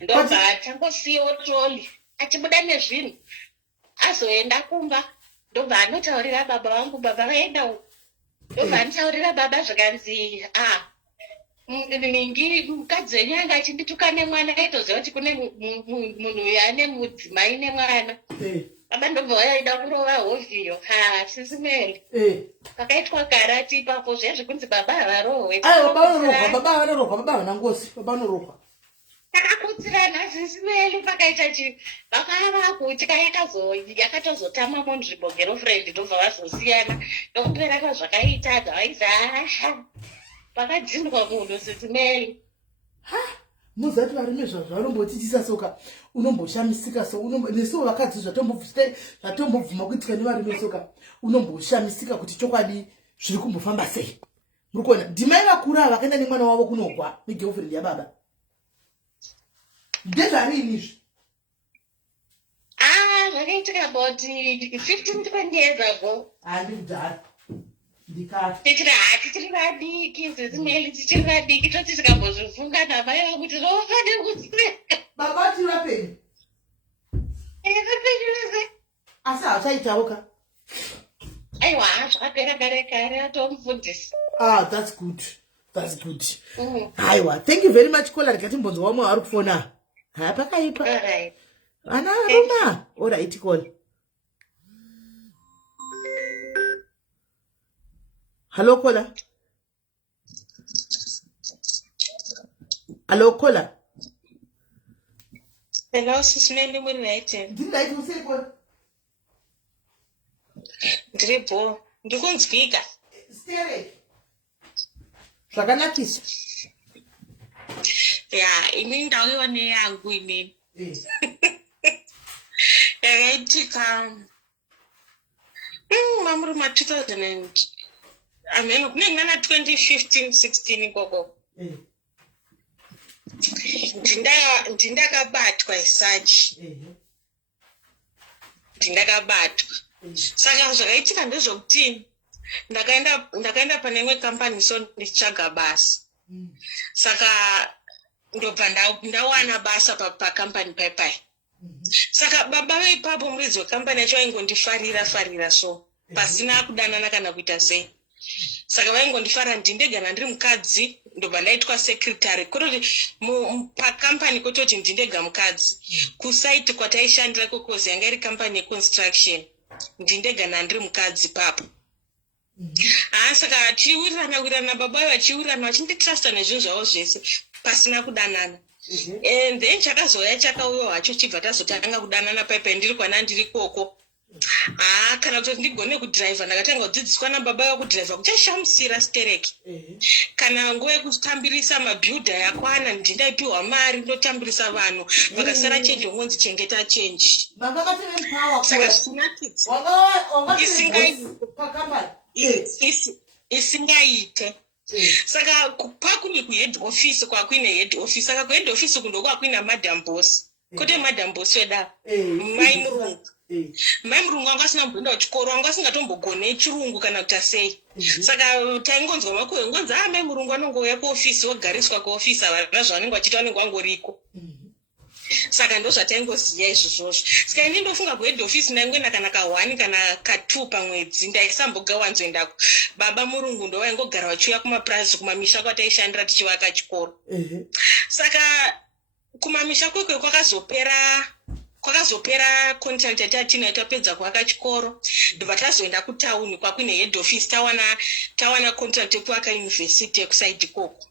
Ndobva tangosiyawo troli achibuda nezvinhu azoenda kumba ndobva anotaurira baba vangu baba vaenda uko ndobva anotaurira baba zvakanzi mukadzi wenyu anga achindituka nemwana aitoziva kuti kune munhu uyo ane mudzimai nemwana. Baba ndobva vaida kurova hovhiyo Sis Melly. Pakaitwa karati ipapo zvezvi kunzi baba havarohwe. Baba havana ngosi, baba vanorohwa. Takakutsirana Sis Melly pakaita vakava kutyika yakatozotama munzvimbo girlfriend ndobva vazosiyana ndokuperaka zvakaita zvavaiza pakadzindwa munhu Sis Melly. Muzati varume zvavanombotitisa soka unomboshamisika so nesuwo vakadzi zvatombobvuma kuitika nevarume soka unomboshamisika kuti chokwadi zviri kumbofamba sei. Muri kuona ndimai vakura vakaenda nemwana wavo kunogwa negirlfriend yababa. Ndezvarini izvi? Zvakaitika about 15-20 years ago. Handikudhara. Ndikati. Tichiri vadiki Sis Melly tichiri vadiki toti tikambozvifunga namai vangu kuti ndofane kuseka. Baba vati vapenyu? Vapenyu vese. Asi havachaitawo ka? Aiwa zvakapera kare atomufundisa. That's good. That's good. Aiwa, thank you very much Kola. Ndikatimbonzwa wamwe ari kufona. Pakaipa. Alright. Ana Roma. Alright Kola. Hello Kola. Hello Kola. Hello Sis Melly munete. Ndinaiti usiri Kola. Ndiripo. Ndikunzwika. Stere. Zvakanakisa. Ini ndauyiwa neyangu inini. Yakaitika mamuri ma 2000 ameno kunenge na 2015-16 ikoko. Ndindakabatwa isachi. Ndindakabatwa. Saka zvakaitika ndezvokuti ndakaenda pane imwe kampani so ndichitsvaga basa. Saka ndobva ndawana basa pakampani paipai. Saka baba veipapo muridzi wekampani yacho vaingondifarira so pasina kudanana kana kuita sei. Saka vaingondifara ndindegana ndiri mukadzi ndobva ndaitwa secretary kutoti pakampani kutoti ndindega mukadzi kusaiti kwataishandira kokozi yanga iri kampani yeconstruction ndindegana ndiri mukadzi papo. Saka achiwirirana baba vachiwirirana vachinditrusta nezvinhu zvavo zvese pasina kudanana. And then chakazouya chakauyo hacho chibva tazotanga kudanana paipai ndiri kwana ndiri koko. Kana kuti ndigone kudhiraivha ndakatanga kudzidziswa nababa vakudhiraivha kuchashamusira stereki. Kana nguva yekutambirisa mabhiudha yakwana ndindaipiwa mari ndotambirisa vanhu vakasara chenji ongonzi chengeta chenji. Isingaite. Saka pakuni kuhead office kwakuine head office. Saka kuhead office kundokwakuina madam boss. Kote madam boss weda mai murungu. Mai murungu anga asina kuenda kuchikoro, anga asingatombogone chirungu kana kuti sei. Saka taingonzwa makuwe ngonzi mai murungu anongouya kuoffice wogariswa kuoffice avana zvavanenge vachiita vanenge vangoriko. Saka ndo zvataingoziya izvozvo. Saka ini ndofunga kuhead office ndaingoenda kana ka1 kana ka2 pamwedzi ndaisamboga wanzoendako. Baba murungu ndo vaingogara vachiuya kumapurazi kumamisha kwataishandira tichivaka chikoro. Saka kumamisha kwekwe kwakazopera contract yatatina tapedza kuaka chikoro ndobva tazoenda kutauni kwakuine head office tawana contract yekuaka university yekusaidi koko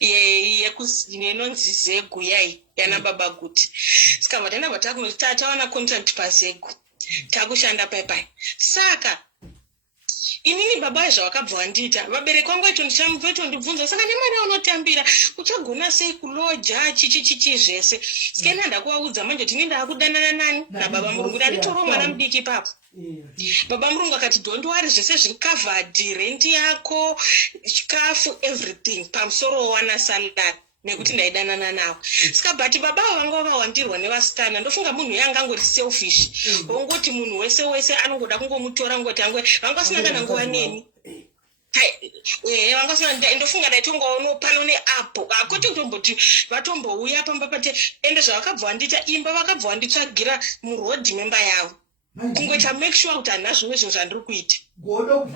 inonzi Zegu yai yana baba guti. Saka vatenda vatakunoti tawana contract paZegu takushanda paipai. Saka inini baba zvawakabva wandiita vabereki vangu vaitondibvunza saka nemari yaunotambira uchagona sei kuloja chichi zvese. Saka ina ndakuvaudza manje tini ndakudanana nani nababa murungu ndanditoro mwana mudiki papo. Baba murungu akati don't worry zvese zviri covered, rent yako, chikafu, everything pamusoro wana salary nekuti ndaidanana nawo. Saka bati baba vangu vakawandirwa nevasikana ndofunga munhu yanga angori selfish. Ongoti munhu wese anongoda kungomutora ngoti angwe vanga vasina kana nguva neni. Vanga vasina ndofunga ndaitongoona pano neapo akoti kutomboti vatombouya pamba pate ende zvavakabva vandita imba vakabva vanditsvagira murodhi memba yavo kungoita make sure kuti handina zvimwe zvinhu zvandiri kuita godo.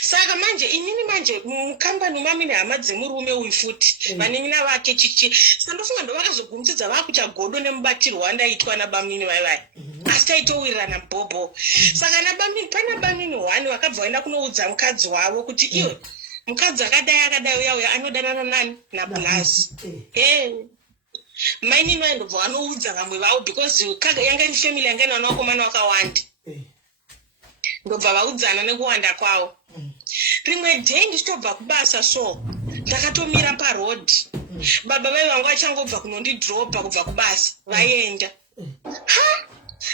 Saka manje inini manje mukambani mamine hama dzemurume uyu futi vanenina vake chichi. Saka ndofunga ndo vakazogumutidza vakuchagodo nemubatirwa wandaitwa nabamini vaivai asi taitowirirana bhobho. Saka pana bamini 1 vakabva vaenda kunoudza mukadzi wavo kuti iwe mukadzi akadai uyauya anodanana nani nabulazi. Mainini vaindobva vanoudza vamwe vavo because yanga iri family yanga ina vanakomana vakawanda. Ndobva vaudzana nekuwanda kwavo. Rimwe day ndichitobva kubasa so ndakatomira paroad. Baba vai vangu vachangobva kunondidropa kubva kubasa vaenda.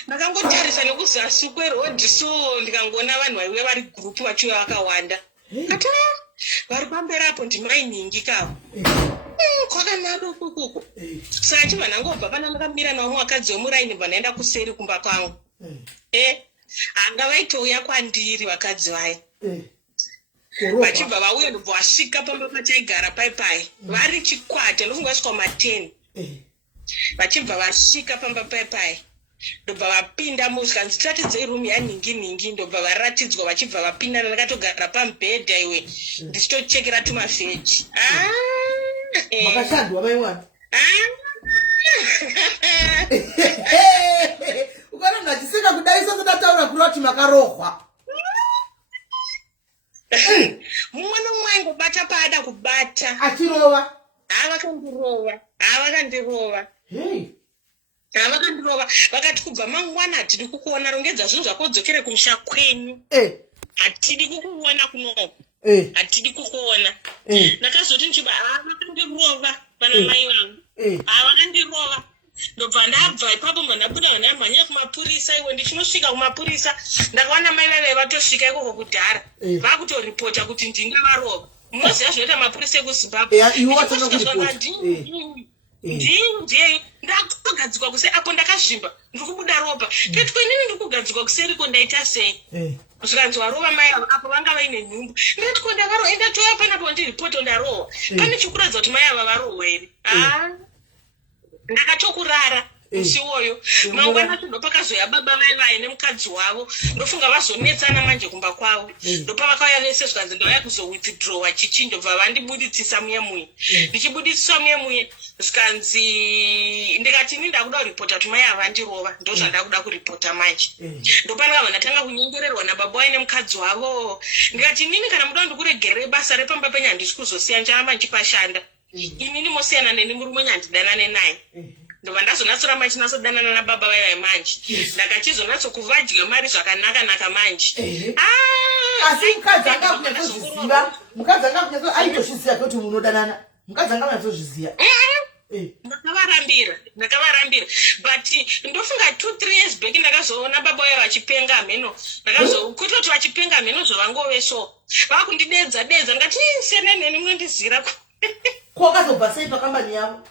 Ndakangotarisa nekuzasi kweroad so ndikangoona vanhu vaiuya vari group vachiuya vakawanda. Kati vari pamberi apo ndimainingi kavo. Kwakanaka kukuko. Saka chibva ndangobva pana ndakamira nawo wakadzi wemuraini bva ndaenda kuseri kumba kwangu. Anga vaitouya kwandiri vakadzi vaya. Vachibva vauya ndobva vasvika pamba pataigara paipai vari chikwata ndofunga vasvika kuma10. Vachibva vasvika pamba paipai ndobva vapinda muskanzi tiratidzei room yaningi ndobva varatidzwa vachibva vapinda ndakatogara pamubhedha iwe ndichitochekera tumavheji. Makashandwa vaiwana. Ukaona ndichisika kudaisa kudataura kuroti makarohwa. Mumwe nomwe aingobata paada kubata. Achirova. Havakandirova. Havakandirova. Vakati kubva mangwana hatidi kukuona rongedza zvinhu zvako udzokere kumusha kwenyu. Hatidi kukuona kunoku. Hatidi kukuona. Ndakazoti ndichiba havakandirova vana mai vangu. Havakandirova. Ndobva ndabva ipapo mandabuda ndamhanya kumapurisa iwe ndichinosvika kumapurisa ndakaona mai vave vatosvika ikoko kudhara vakutoripota kuti ndingavarova. Munoziva zvinoita mapurisa ekuZimbabwe. ndiye ndakugadzikwa kuse apo ndakazvimba ndikubuda ropa toti kwenini ndikugadzikwa kuseriko ndaita sei zvikanzi warova mai apo vanga vaine nhumbu ndati ko ndavaro enda toya panapo ndiripoto ndarohwa pane chikuradza kuti mai ava varohwa here ndakatokurara musi uwoyo mangwana ndopakazoya baba vai nemukadzi wavo ndofunga vazonetsana manje kumba kwavo ndopavakauya vese zvikanzi ndauya kuzowithdrawa chichi ndobva vandibuditsisa muye ndichibuditsisa muye zvikanzi ndikati ini ndakuda kuripota kuti mai avandirova ndozvandakuda kuripota manje ndopanaka ndatanga kunyengererwa nababa vai nemukadzi wavo ndikati inini kana muda ndikuregerere basa repamba penyu handisi kuzosiya njaramba ndichipashanda inini mosiyana neni murume nyandidanane naye ndobva ndazonatsoramba chinasodanana nababa vai manje ndakachizonatsokuvadywa mari zvakanaka manje asi mukadzi anga kunyatozviziva aitozviziva kuti munodanana mukadzi anga kunyatozviziva ndakavarambira but ndofunga 2-3 years back ndakazoona baba vai vachipenga mheno kutoti vachipenga mheno zvovangove so vakundidedza ndikati seneneni munondizira kwakazobva sei pakambani yavo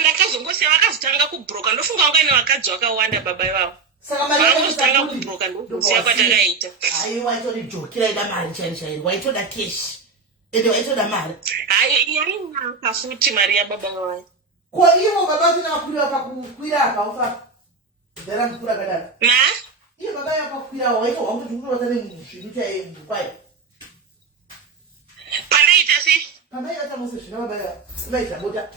ndakazongosiya vakazotanga kubhuroka ndofunga wanga ine vakadzi vakawanda baba ivavo vakazotanga kubhuroka ndosiya kwatakaita waitodijokira ida mari chairi waitoda keshi ende waitoda mari yainaka futi mari yababa vayo ko ivo baba vinakwira pakukwira akaufa dhara mukura kadaro iye baba yakakwirawo waitohwa kuti unovatane zvinhu chaembukwayo panaita sei pamaiata mose zvina baba vaita bota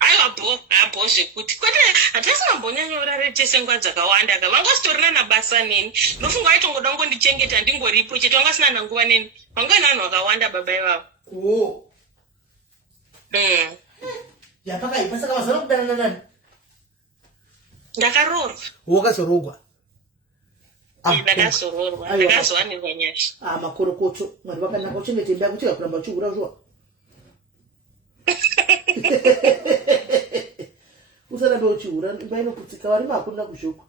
aiwabho zvekuti kwete hatasingambonyanyora tese nguva dzakawanda ka vangasitorina nabasa neni ndofunga vaitongoda ngondichengeta ndingoripo chete vanga sina nanguva neni vanga ina vanhu vakawanda baba ivavo yapakaipa saka mazana kudanana nani ndakarorwa wakazorogwa ndakazororwa ndakazowanirwa nyasha makorokoto mwari vakanaka uchengete imba yako chega kuramba uchigura zvuwa usarambe uchihura imba inoputsika vari makunda kuzhokwa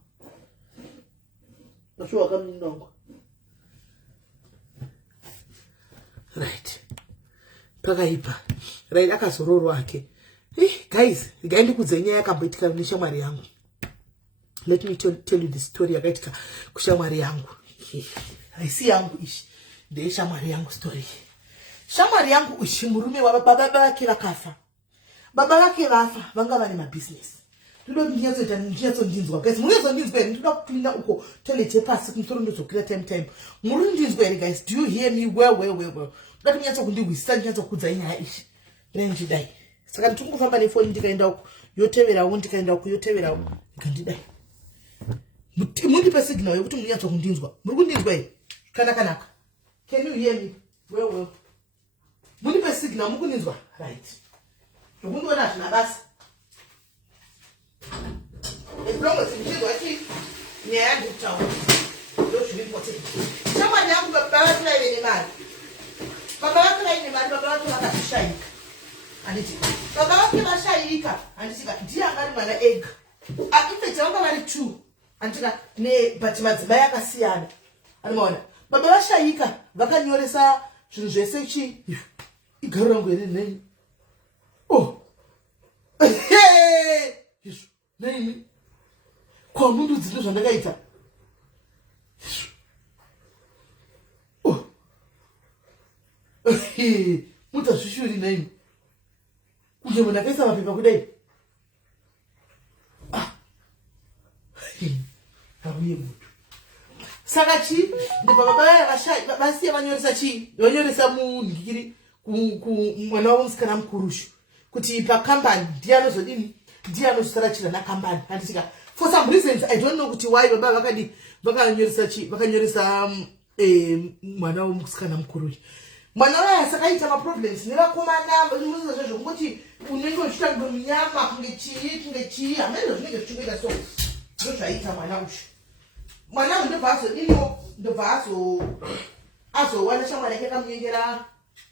nasvo wakaminangwa right pakaipa right akazororwa ake guys regai ndikudze nyaya yakamboitika neshamwari yangu. Let me tell you the story yakaitika kushamwari yangu. Haisi yangu ishi ndeye shamwari yangu story. Shamwari yangu ishi murume wa baba vake vakafa. Baba vake vafa vanga vane mabusiness. Tudo ndinzwa guys, ndinzwa ndoda kupinda uko toilet pasi kumusoro ndozokira time. Ndinzwa guys, do you hear me well? Ndati munyatso kundiwisa nyatso kudza nyaya ishi. Renji dai. Saka ndikungofamba nefoni ndikaenda uko yoteverawo ikandidai. Mundipe signal yokuti munyatso kundinzwa. Muri kundinzwa here? Kanaka. Can you hear me? Well. Mundipe signal mukundinzwa? Right. Ndokundiona zvina basa. Ezilongo zimchizwa chi nyaya ndikutaura. Ndozviri important. Shamwari yangu baba vake vaine mari. Baba vake vakashayika. Anditi baba vake vashayika. Anditi ndiye angari mwana ega. Ife vanga vari 2. Andika but madzimai akasiyana. Anoona baba vashayika vakanyoresa zvinhu zvese chi igaro rangu here nei. Yesu nei kwa mundu dzino zvandakaita. Mutazvishuri nei kunge munhu akaisa mapepa kudai. Auye mutu saka chi ndibaba baba vasiya vanyoresa chi vanyoresa munhikiri mwana wavo musikana mukurushu kuti pakambani ndiye anozodini ndiye anozosarachira nakambani. Handisika for some reasons I don't know kuti why baba vakadi vakanyoresa chi vakanyoresa mwana wavo musikana mukurushu. Mwana waya sakaita maproblems nevakomana vamuza zvezvo kungoti unenge uchitanga munyama kunge chii hamene zvinenge zvichikuita so ndozvaita mwana uyu. Mwana uyu ndobva azowana shamwari yake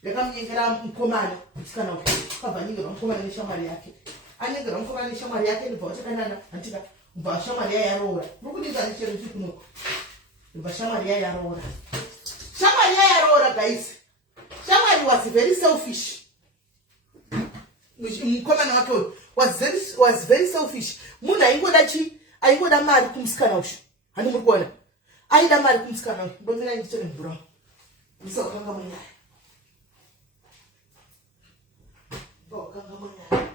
yakamunyengera mukomana musikana uyu kabva anyengerwa mukomana neshamwari yake anyengerwa mukomana neshamwari yake ndobva vachakanana antika ubva shamwari yaya yaroora muri kudinza nechero chi kunoko ubva shamwari yaya yaroora guys. Shamwari was very selfish. mukomana wake was very selfish. Munhu aingoda mari kumusikana uyu. Hani muri kuona? Aida mari kumusikana uyu. Mbomira nditore mvura. Ndisakanga munyaya. Ndokanga munyaya.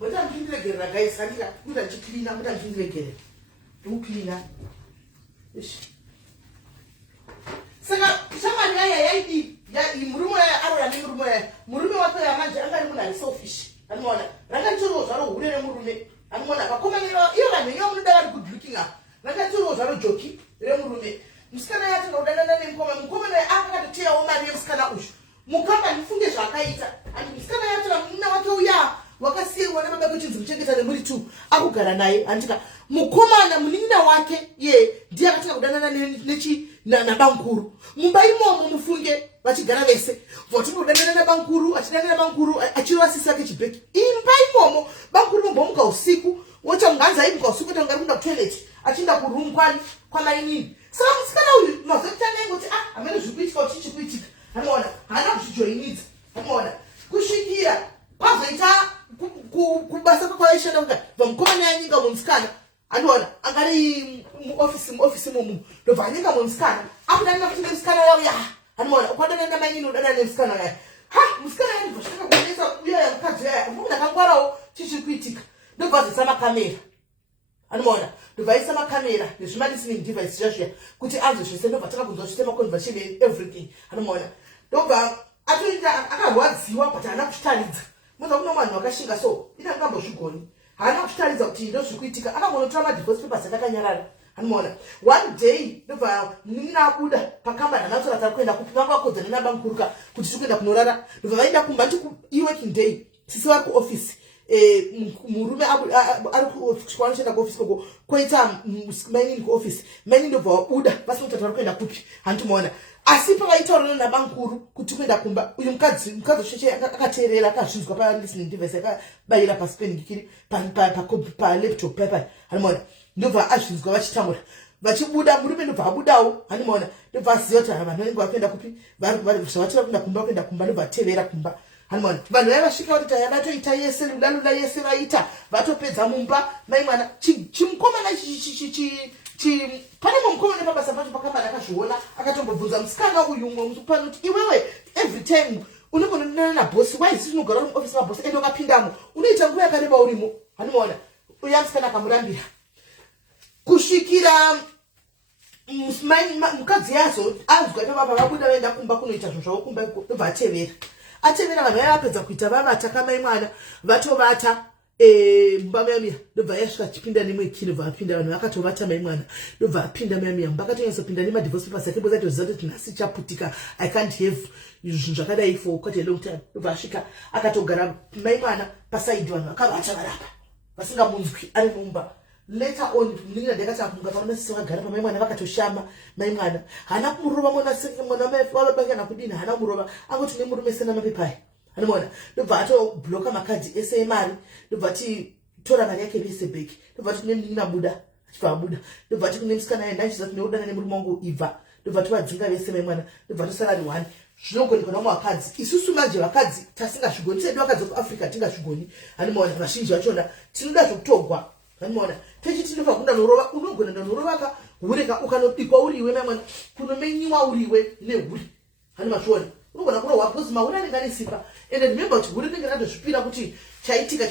But I'm thinking again, guys. I'm going to clean up. I'm thinking again. Don't clean up. Saka somebody ya imurumo ya aro ya murumo ya murume wato ya manje anga ni muna selfish. Anmona. Ranga ntoro zaro urere murume. Anmona bakoma ngiro iyo vanhu iyo munhu dava good looking up. Ranga ntoro zaro joki re murume. Musikana yacho ngaudana nemukoma naye akatotiya omari yemusikana uyu. Mukamba nifunge zvakaita. Ani musikana yacho namunna wake uya wakasiyewa nababa kuchinzi muchengeta nemuri tu akugara naye andika mukomana munin'ina wake ye ndiye akatinga kudanana nechi nabankuru mumba imomo mufunge vachigara vese voti kudanana nabankuru achidanana nabankuru achirova sisi yake chibheki imba imomo bankuru mumbomuka usiku wocha nganza imuka usiku kuti ngari kunda kutoilet achinda kuroom kwamainini saka musikana uyu mazotanga ingoti amene zvikuitika kuti chichikuitika anoona haana kuzvijoinidza anoona kusvikira pazoita kubasa kwakwaishanda kuda vamukomana yanyinga musikana anoona angari muofisi momu ndobva anyinga musikana akudanana kuti nemusikana yauya anoona ukwadana namanyini udana nemusikana yaya musikana yanibva zvakakuonesa uya yamukadzi yaya mumuna kangwarawo chichikuitika ndobva zisa makamera anoona ndobva isa makamera nezvimalistening device zvazviya kuti anzwe zvese ndobva takakunzwa zvise maconversation everything anoona ndobva atoita akarwadziwa but haana kuchitaridza Mwaza kuno vanhu vakashinga so ina ngambozvigoni haana kuchitaridza kuti ndozvikuitika akangonotora madivorce papers akanyarara anoona one day ndobva munina abuda pakambani anatora kuenda kupi vanga vakodzana nabankuruka kuti tikuenda kunorara ndobva vaenda kumba nditi iworking day sisi vari kuofisi murume ari kuanoenda kuofisi koko koita mainini kuofisi mainini ndobva wabuda vasina kuti vari kuenda kupi handimoona asi pavaitaurana nabankuru kuti kuenda kumba uyu mukadzi cheche akateerera akazvinzwa palistening device akabayira pasipendikiri palaptop paipai hanimoona ndobva azvinzwa vachitaura vachibuda murume ndobva abudawo hanimoona ndobva aziva kuti vanhu vanenge vakuenda kupi zvavatira kuenda kumba ndobva atevera kumba hanimoona vanhu vai vasvika kuti vatoita yese lula yese vaita vatopedza mumba mai mwana chimukomana pane mukomana pabasa pacho pakambani akazviona akatombobvunza musikana uyu umwe musupano kuti iwewe every time unongononana nabosi why isisi unogara uri muofisi mabosi ende wakapindamo unoita nguva yakareba urimo hanimoona uya musikana akamurambira kusvikira mukadzi yazo anzwa tobaba vabuda vaenda kumba kunoita zvinhu zvavo kumba ndobva atevera vanhu vaya vapedza kuita vavata kamai mwana vatovata mumba muyamiya ndobva yasvika achipinda nemwe kini bva apinda vanhu vakatovata mai mwana ndobva apinda muyamiya mumba akatonyasopinda nemadivorce papers ake bozatoziva kuti nhasi chaputika I can't have zvinhu zvakadai for quite a long time ndobva asvika akatogara mai mwana pasaidi vanhu vakavata varapa vasingamunzwi ari mumba later on munin'ina ndakati akunga pano sisi vakagara pamai mwana vakatoshama mai mwana haana kumurova mwana wababa kana kudini haana kumurova angoti nemurume sena mapepai hanimona ndobva atobloka makadhi ese emari ndobva titora mari yake vese bheki ndobva ti nemunin'ina buda achibva abuda ndobva ti kune musikana yaenda achiziva kuti neudana nemurume wangu ibva ndobva tovadzinga vese mai mwana ndobva tosara ri one zvinogonekwa namwe vakadzi isusu manje vakadzi tasingasvigoni sedu vakadzi kuafrica tingasvigoni hanimona vazhinji vachona tinoda zvokutogwa hanimona techiti ndofa kunda norova unogona ndanorova kahureka ukanobikwa uriwe mai mwana kunomenyiwa uriwe nehuri hanimazviona unogona kurohwa because mauri anenge ane simba and remember kuti huri rinenge ratozvipira kuti chaitika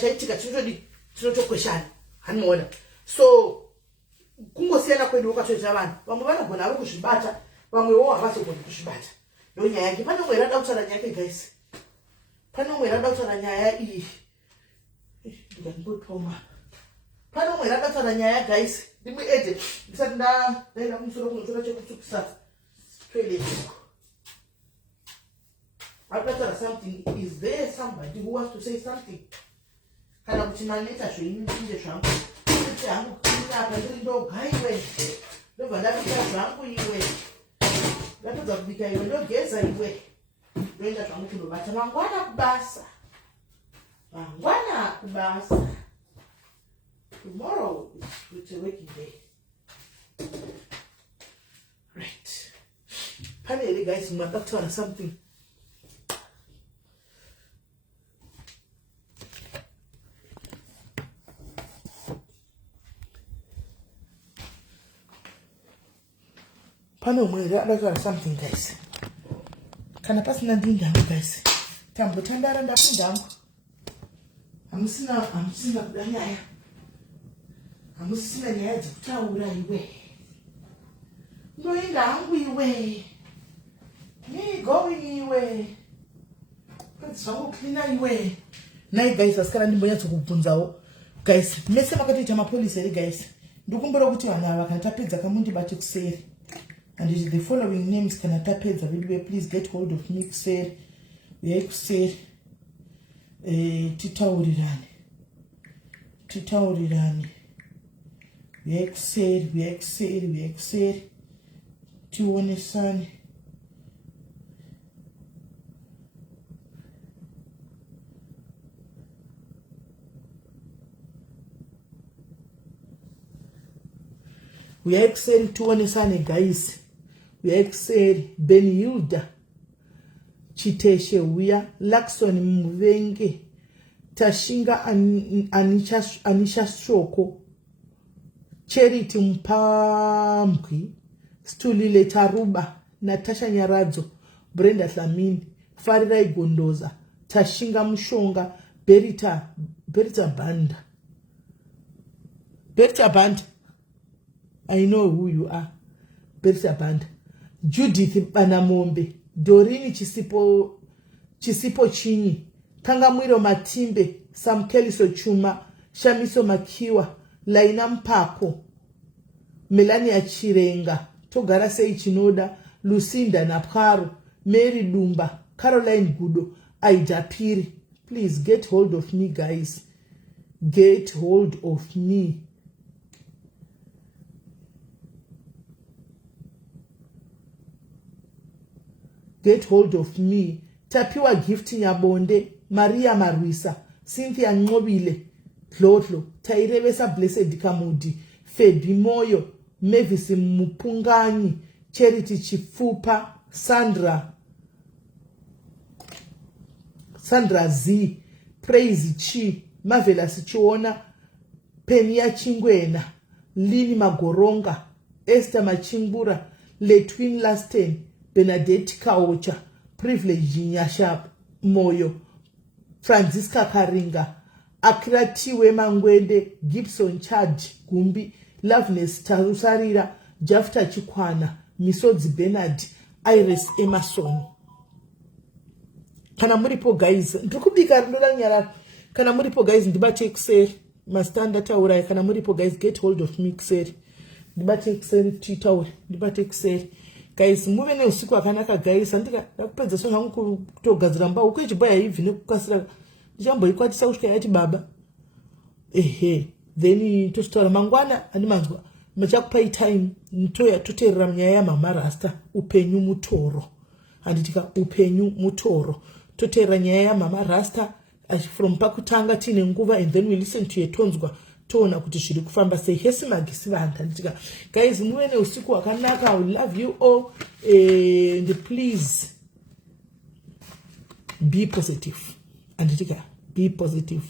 tinotokweshana hanimona so kungosiyana kwedu wakatoita vanhu vamwe vanogona havo kuzvibata vamwewo havazogoni kuzvibata. Ndonyaya yake. Pane umwe rada kutaura nyaya yake guys. Pane umwe rada kutaura nyaya iyi. Ndikangotoma. Pane umwe rada kutaura nyaya guys. Ndimuyedze. Ndisati ndaenda kumusoro chekutsukisa toilet. After something, is there somebody who wants to say something? Kana kuti maneta zvoininde zvangu. Kuti hangu kuina apa ndiri ndoga iwe. Ndobva ndabika zvangu iwe. Ndapedza kubika iwe ndogeza iwe. Ndoenda zvangu kundobata mangwana kubasa. Mangwana kubasa. Tomorrow is a working day. Right. Pane here guys, mwada kutaura something. Pane umwe rada kutaura something guys. Kana pasina ndindangu guys. Tambotandara ndakundangu. Hamusina kuda nyaya. Hamusina nyaya dzekutaura iwe. Ndoenda hangu iwe. Me going iwe. Zvangu cleaner iwe. Nai guys, asikana ndimbonyatso kubvunzawo. Guys, mese makatoita mapolisi here guys. Ndikumbira kuti vanhu ava kana tapedza kamundibate kuseri. And it is the following names kana tapedza video. Please get hold of me kuseri. Uyai kuseri. Titaurirane. Uyai kuseri. Tionesane. Uyai kuseri tionesane guys. Uyai kuseri Benhilda Chiteshe uya Lakson Muvenge Tashinga Anisha Shoko Charity Mpambwi Stulile Taruba Natasha Nyaradzo Brenda Thamini Farira Igondoza Tashinga Mushonga Berita Banda. I know who you are. Berita Banda. Judith Banamombe Dorini Chisipo Chini Kangamwiro Matimbe Samkeliso Chuma Shamiso Makiwa Laina Mpako Melania Chirenga Togara Sei Chinoda Lucinda Napkaro Mary Dumba Caroline Gudo Aida Piri. Please get hold of me guys. Get hold of me. Get hold of me. Tapiwa Gift Nyabonde, Maria Marwisa, Cynthia Ngobile, Dlodlo, Tairevesa Blessed Kamudi, Febi Moyo, Mavis Mupungani, Charity Chifupa, Sandra Z, Praise Chii, Marvelous Chiona, Penia Chingwena, Lini Magoronga, Esther Machimbura, Letwin Lasten, Benedette Kaocha, Privilege Nyasha Moyo, Francisca Karinga, Akiratiwe Mangwende, Gibson Charge Gumbi, Loveness Tarusarira, Jafta Chikwana, Misodzi Bernard, Iris Emerson. Kana muripo guys, ndikubika ndola nyara. Kana muripo guys, ndibate kuseri mastanda taura. Kana muripo guys, get hold of me kuseri. Ndibate kuseri titaura, ndibate kuseri. Guys, muve neusiku hwakanaka guys. Andika ndakupedza so zvangu kutogadzira mba uko ichibaya hivi nekukasira. Ndichamboikwatisa kusvika yati baba. Then tositaura mangwana andimanzwa. Machakupai time ntoya toteerera munyaya yamama Rasta upenyu mutoro. Anditika upenyu mutoro. Toteerera nyaya yamama Rasta from pakutanga tine nguva, and then we listen to yetonzwa toona kuti zviri kufamba sei. Hesi magisi vanta nditika guys, muve neusiku hwakanaka. I will love you all, and please be positive. Anditika be positive.